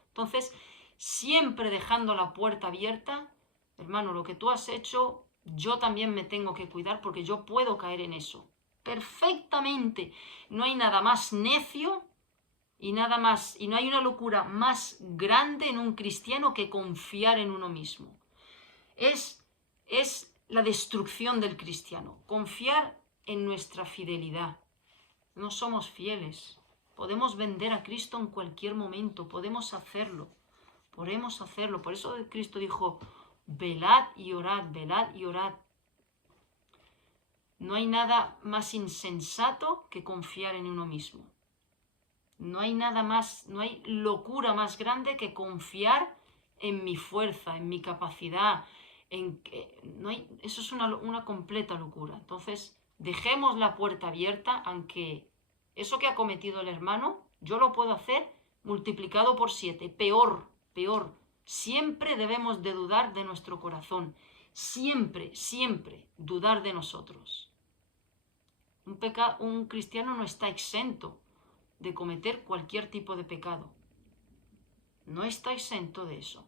Entonces, siempre dejando la puerta abierta, hermano, lo que tú has hecho, yo también me tengo que cuidar porque yo puedo caer en eso. Perfectamente. No hay nada más necio y no hay una locura más grande en un cristiano que confiar en uno mismo. Es la destrucción del cristiano, confiar en nuestra fidelidad. No somos fieles. Podemos vender a Cristo en cualquier momento, podemos hacerlo. Por eso Cristo dijo, velad y orad, velad y orad. No hay nada más insensato que confiar en uno mismo. No hay locura más grande que confiar en mi fuerza, en mi capacidad. Eso es una completa locura. Entonces, dejemos la puerta abierta, aunque eso que ha cometido el hermano, yo lo puedo hacer multiplicado por 7. Peor. Siempre debemos de dudar de nuestro corazón. Siempre dudar de nosotros. Un cristiano no está exento de cometer cualquier tipo de pecado. No está exento de eso.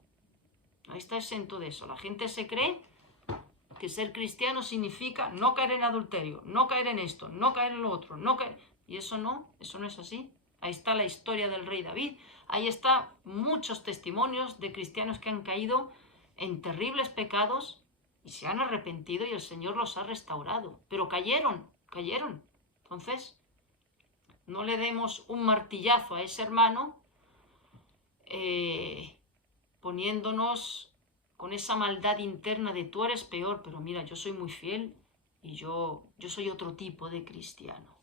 La gente se cree que ser cristiano significa no caer en adulterio, no caer en esto, no caer en lo otro, y eso no es así. Ahí está la historia del rey David. Ahí está muchos testimonios de cristianos que han caído en terribles pecados y se han arrepentido y el Señor los ha restaurado. Pero cayeron. Entonces, no le demos un martillazo a ese hermano poniéndonos con esa maldad interna de tú eres peor, pero mira, yo soy muy fiel y yo soy otro tipo de cristiano.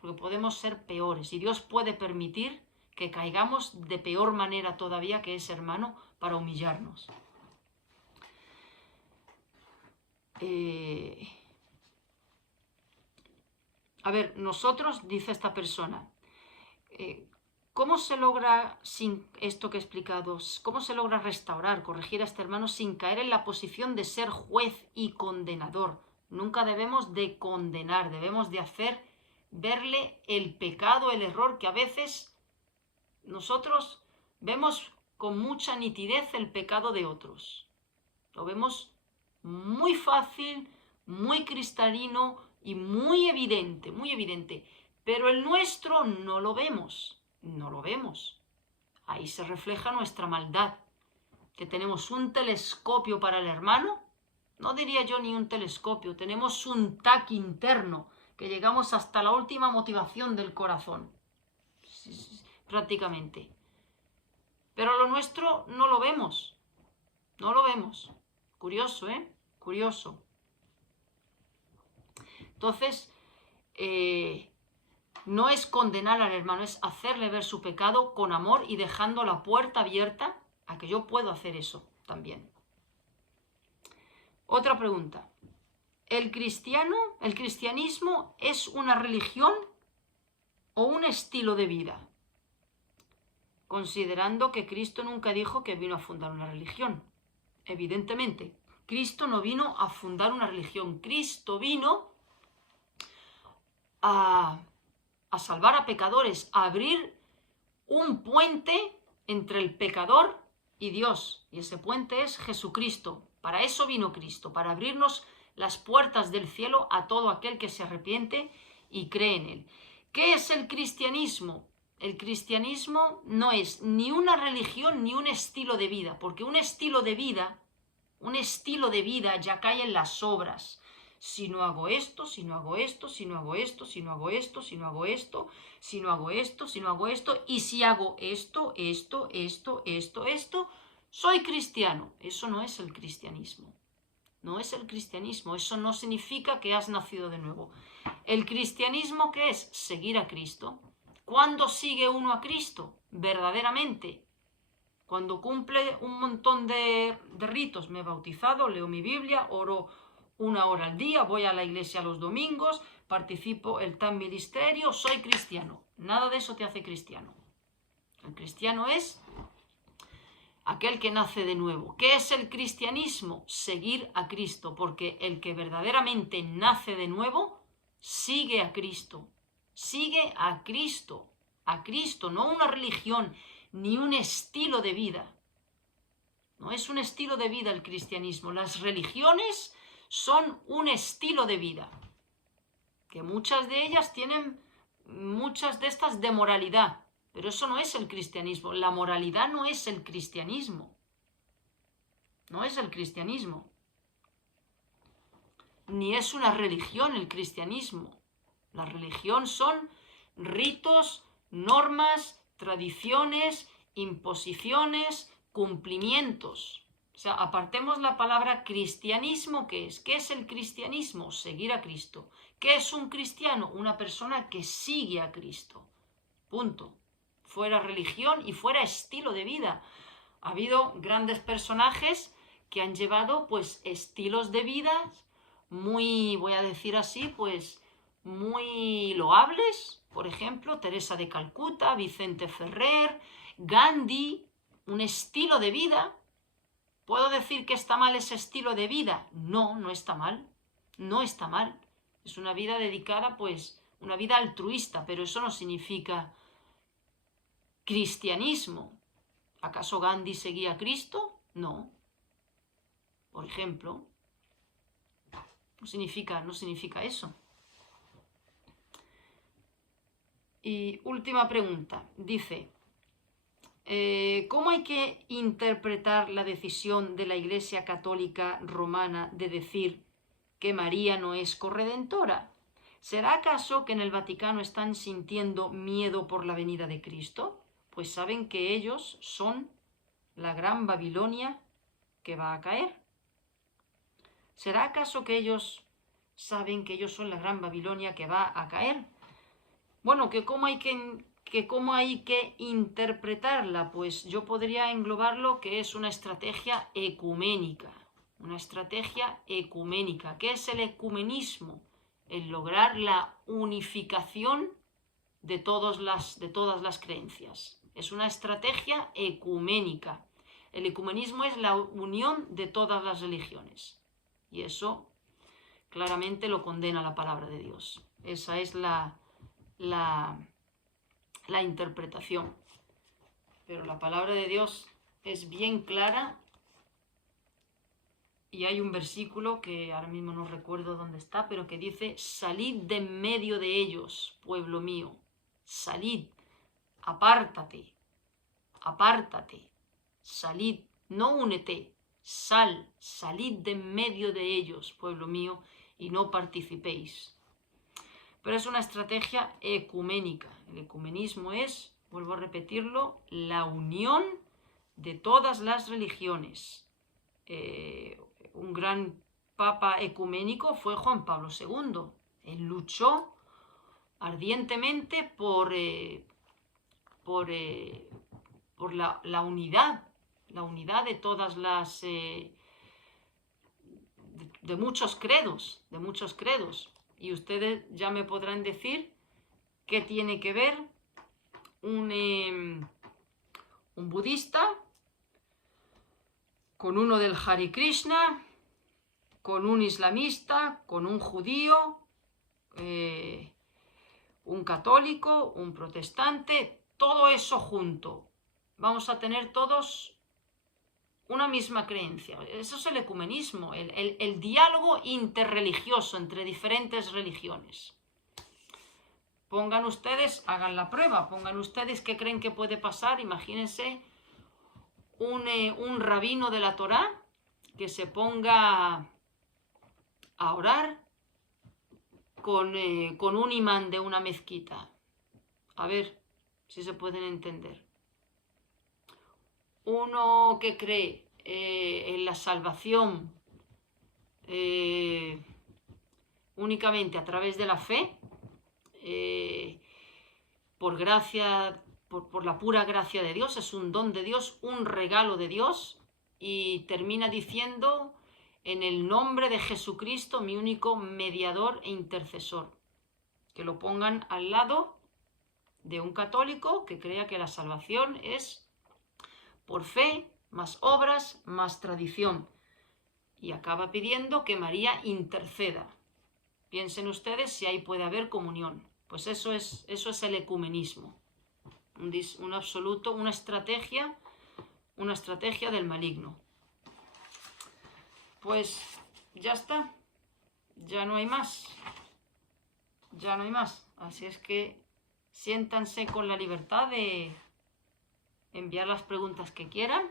Porque podemos ser peores y Dios puede permitir que caigamos de peor manera todavía que ese hermano para humillarnos. A ver, nosotros, dice esta persona, ¿cómo se logra, sin esto que he explicado, cómo se logra restaurar, corregir a este hermano sin caer en la posición de ser juez y condenador? Nunca debemos de condenar, debemos de verle el pecado, el error, que a veces nosotros vemos con mucha nitidez el pecado de otros. Lo vemos muy fácil, muy cristalino y muy evidente. Pero el nuestro no lo vemos. Ahí se refleja nuestra maldad. Que tenemos un telescopio para el hermano, no diría yo ni un telescopio, tenemos un TAC interno, que llegamos hasta la última motivación del corazón, prácticamente. Pero lo nuestro no lo vemos. Curioso, ¿eh? Curioso. Entonces, no es condenar al hermano, es hacerle ver su pecado con amor y dejando la puerta abierta a que yo puedo hacer eso también. Otra pregunta. ¿El cristianismo es una religión o un estilo de vida? Considerando que Cristo nunca dijo que vino a fundar una religión. Evidentemente, Cristo no vino a fundar una religión. Cristo vino a salvar a pecadores, a abrir un puente entre el pecador y Dios. Y ese puente es Jesucristo. Para eso vino Cristo, para abrirnos las puertas del cielo a todo aquel que se arrepiente y cree en él. ¿Qué es el cristianismo? El cristianismo no es ni una religión ni un estilo de vida, porque un estilo de vida ya cae en las obras. Si no hago esto, si no hago esto, si no hago esto, si no hago esto, si no hago esto, si no hago esto, si no hago esto, y si hago esto, soy cristiano. Eso no es el cristianismo. No es el cristianismo. Eso no significa que has nacido de nuevo. El cristianismo, ¿qué es? Seguir a Cristo. ¿Cuándo sigue uno a Cristo? Verdaderamente. Cuando cumple un montón de ritos. Me he bautizado, leo mi Biblia, oro 1 hora al día, voy a la iglesia los domingos, participo en tal ministerio, soy cristiano. Nada de eso te hace cristiano. El cristiano es aquel que nace de nuevo. ¿Qué es el cristianismo? Seguir a Cristo, porque el que verdaderamente nace de nuevo sigue a Cristo. Sigue a Cristo, no una religión ni un estilo de vida. No es un estilo de vida el cristianismo. Las religiones son un estilo de vida, que muchas de ellas tienen muchas de estas de moralidad, pero eso no es el cristianismo. La moralidad no es el cristianismo. No es el cristianismo. Ni es una religión el cristianismo. La religión son ritos, normas, tradiciones, imposiciones, cumplimientos. O sea, apartemos la palabra cristianismo, ¿qué es? ¿Qué es el cristianismo? Seguir a Cristo. ¿Qué es un cristiano? Una persona que sigue a Cristo. Punto. Fuera religión y fuera estilo de vida. Ha habido grandes personajes que han llevado pues estilos de vida muy, voy a decir así, pues muy loables. Por ejemplo, Teresa de Calcuta, Vicente Ferrer, Gandhi, un estilo de vida. ¿Puedo decir que está mal ese estilo de vida? No, no está mal. No está mal. Es una vida dedicada, pues, una vida altruista, pero eso no significa cristianismo. ¿Acaso Gandhi seguía a Cristo? No. Por ejemplo, no significa eso. Y última pregunta. Dice, ¿cómo hay que interpretar la decisión de la Iglesia Católica Romana de decir que María no es corredentora? ¿Será acaso que en el Vaticano están sintiendo miedo por la venida de Cristo? Pues saben que ellos son la gran Babilonia que va a caer. ¿Será acaso que ellos saben que ellos son la gran Babilonia que va a caer? Bueno, que cómo hay que interpretarla, pues yo podría englobarlo que es una estrategia ecuménica. Una estrategia ecuménica. ¿Qué es el ecumenismo? El lograr la unificación de todas las creencias. Es una estrategia ecuménica. El ecumenismo es la unión de todas las religiones. Y eso claramente lo condena la palabra de Dios. Esa es la interpretación. Pero la palabra de Dios es bien clara y hay un versículo que ahora mismo no recuerdo dónde está, pero que dice: salid de en medio de ellos, pueblo mío, salid, apártate, salid, no únete, salid de en medio de ellos, pueblo mío, y no participéis. Pero es una estrategia ecuménica. El ecumenismo es, vuelvo a repetirlo, la unión de todas las religiones. Un gran papa ecuménico fue Juan Pablo II. Él luchó ardientemente por la unidad de todas las... de muchos credos, Y ustedes ya me podrán decir qué tiene que ver un budista con uno del Hare Krishna, con un islamista, con un judío, un católico, un protestante, todo eso junto. Vamos a tener todos una misma creencia. Eso es el ecumenismo, el diálogo interreligioso entre diferentes religiones. Pongan ustedes, hagan la prueba, pongan ustedes qué creen que puede pasar. Imagínense un rabino de la Torá que se ponga a orar con un imán de una mezquita. A ver si se pueden entender. Uno que cree en la salvación únicamente a través de la fe, por gracia, por la pura gracia de Dios, es un don de Dios, un regalo de Dios, y termina diciendo: en el nombre de Jesucristo, mi único mediador e intercesor. Que lo pongan al lado de un católico que crea que la salvación es por fe, más obras, más tradición. Y acaba pidiendo que María interceda. Piensen ustedes si ahí puede haber comunión. Pues eso es el ecumenismo. Un absoluto, una estrategia del maligno. Pues ya está. Ya no hay más. Así es que siéntanse con la libertad de enviar las preguntas que quieran,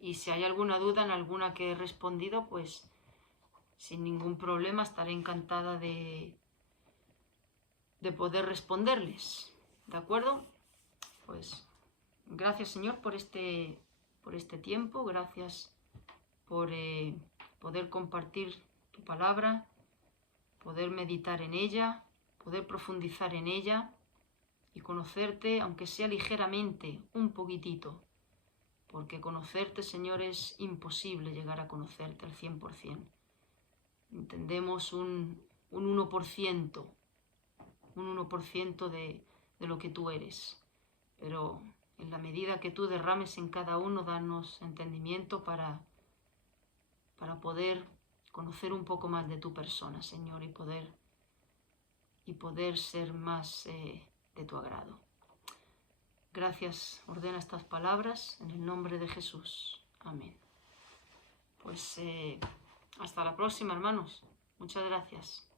y si hay alguna duda en alguna que he respondido, pues sin ningún problema estaré encantada de poder responderles. ¿De acuerdo? Pues gracias, Señor, por este tiempo. Gracias por poder compartir tu palabra, poder meditar en ella, poder profundizar en ella y conocerte, aunque sea ligeramente, un poquitito. Porque conocerte, Señor, es imposible llegar a conocerte al 100%. Entendemos un 1%, de lo que tú eres. Pero en la medida que tú derrames en cada uno, danos entendimiento para poder conocer un poco más de tu persona, Señor, y poder ser más de tu agrado. Gracias, ordena estas palabras en el nombre de Jesús. Amén. Pues hasta la próxima, hermanos. Muchas gracias.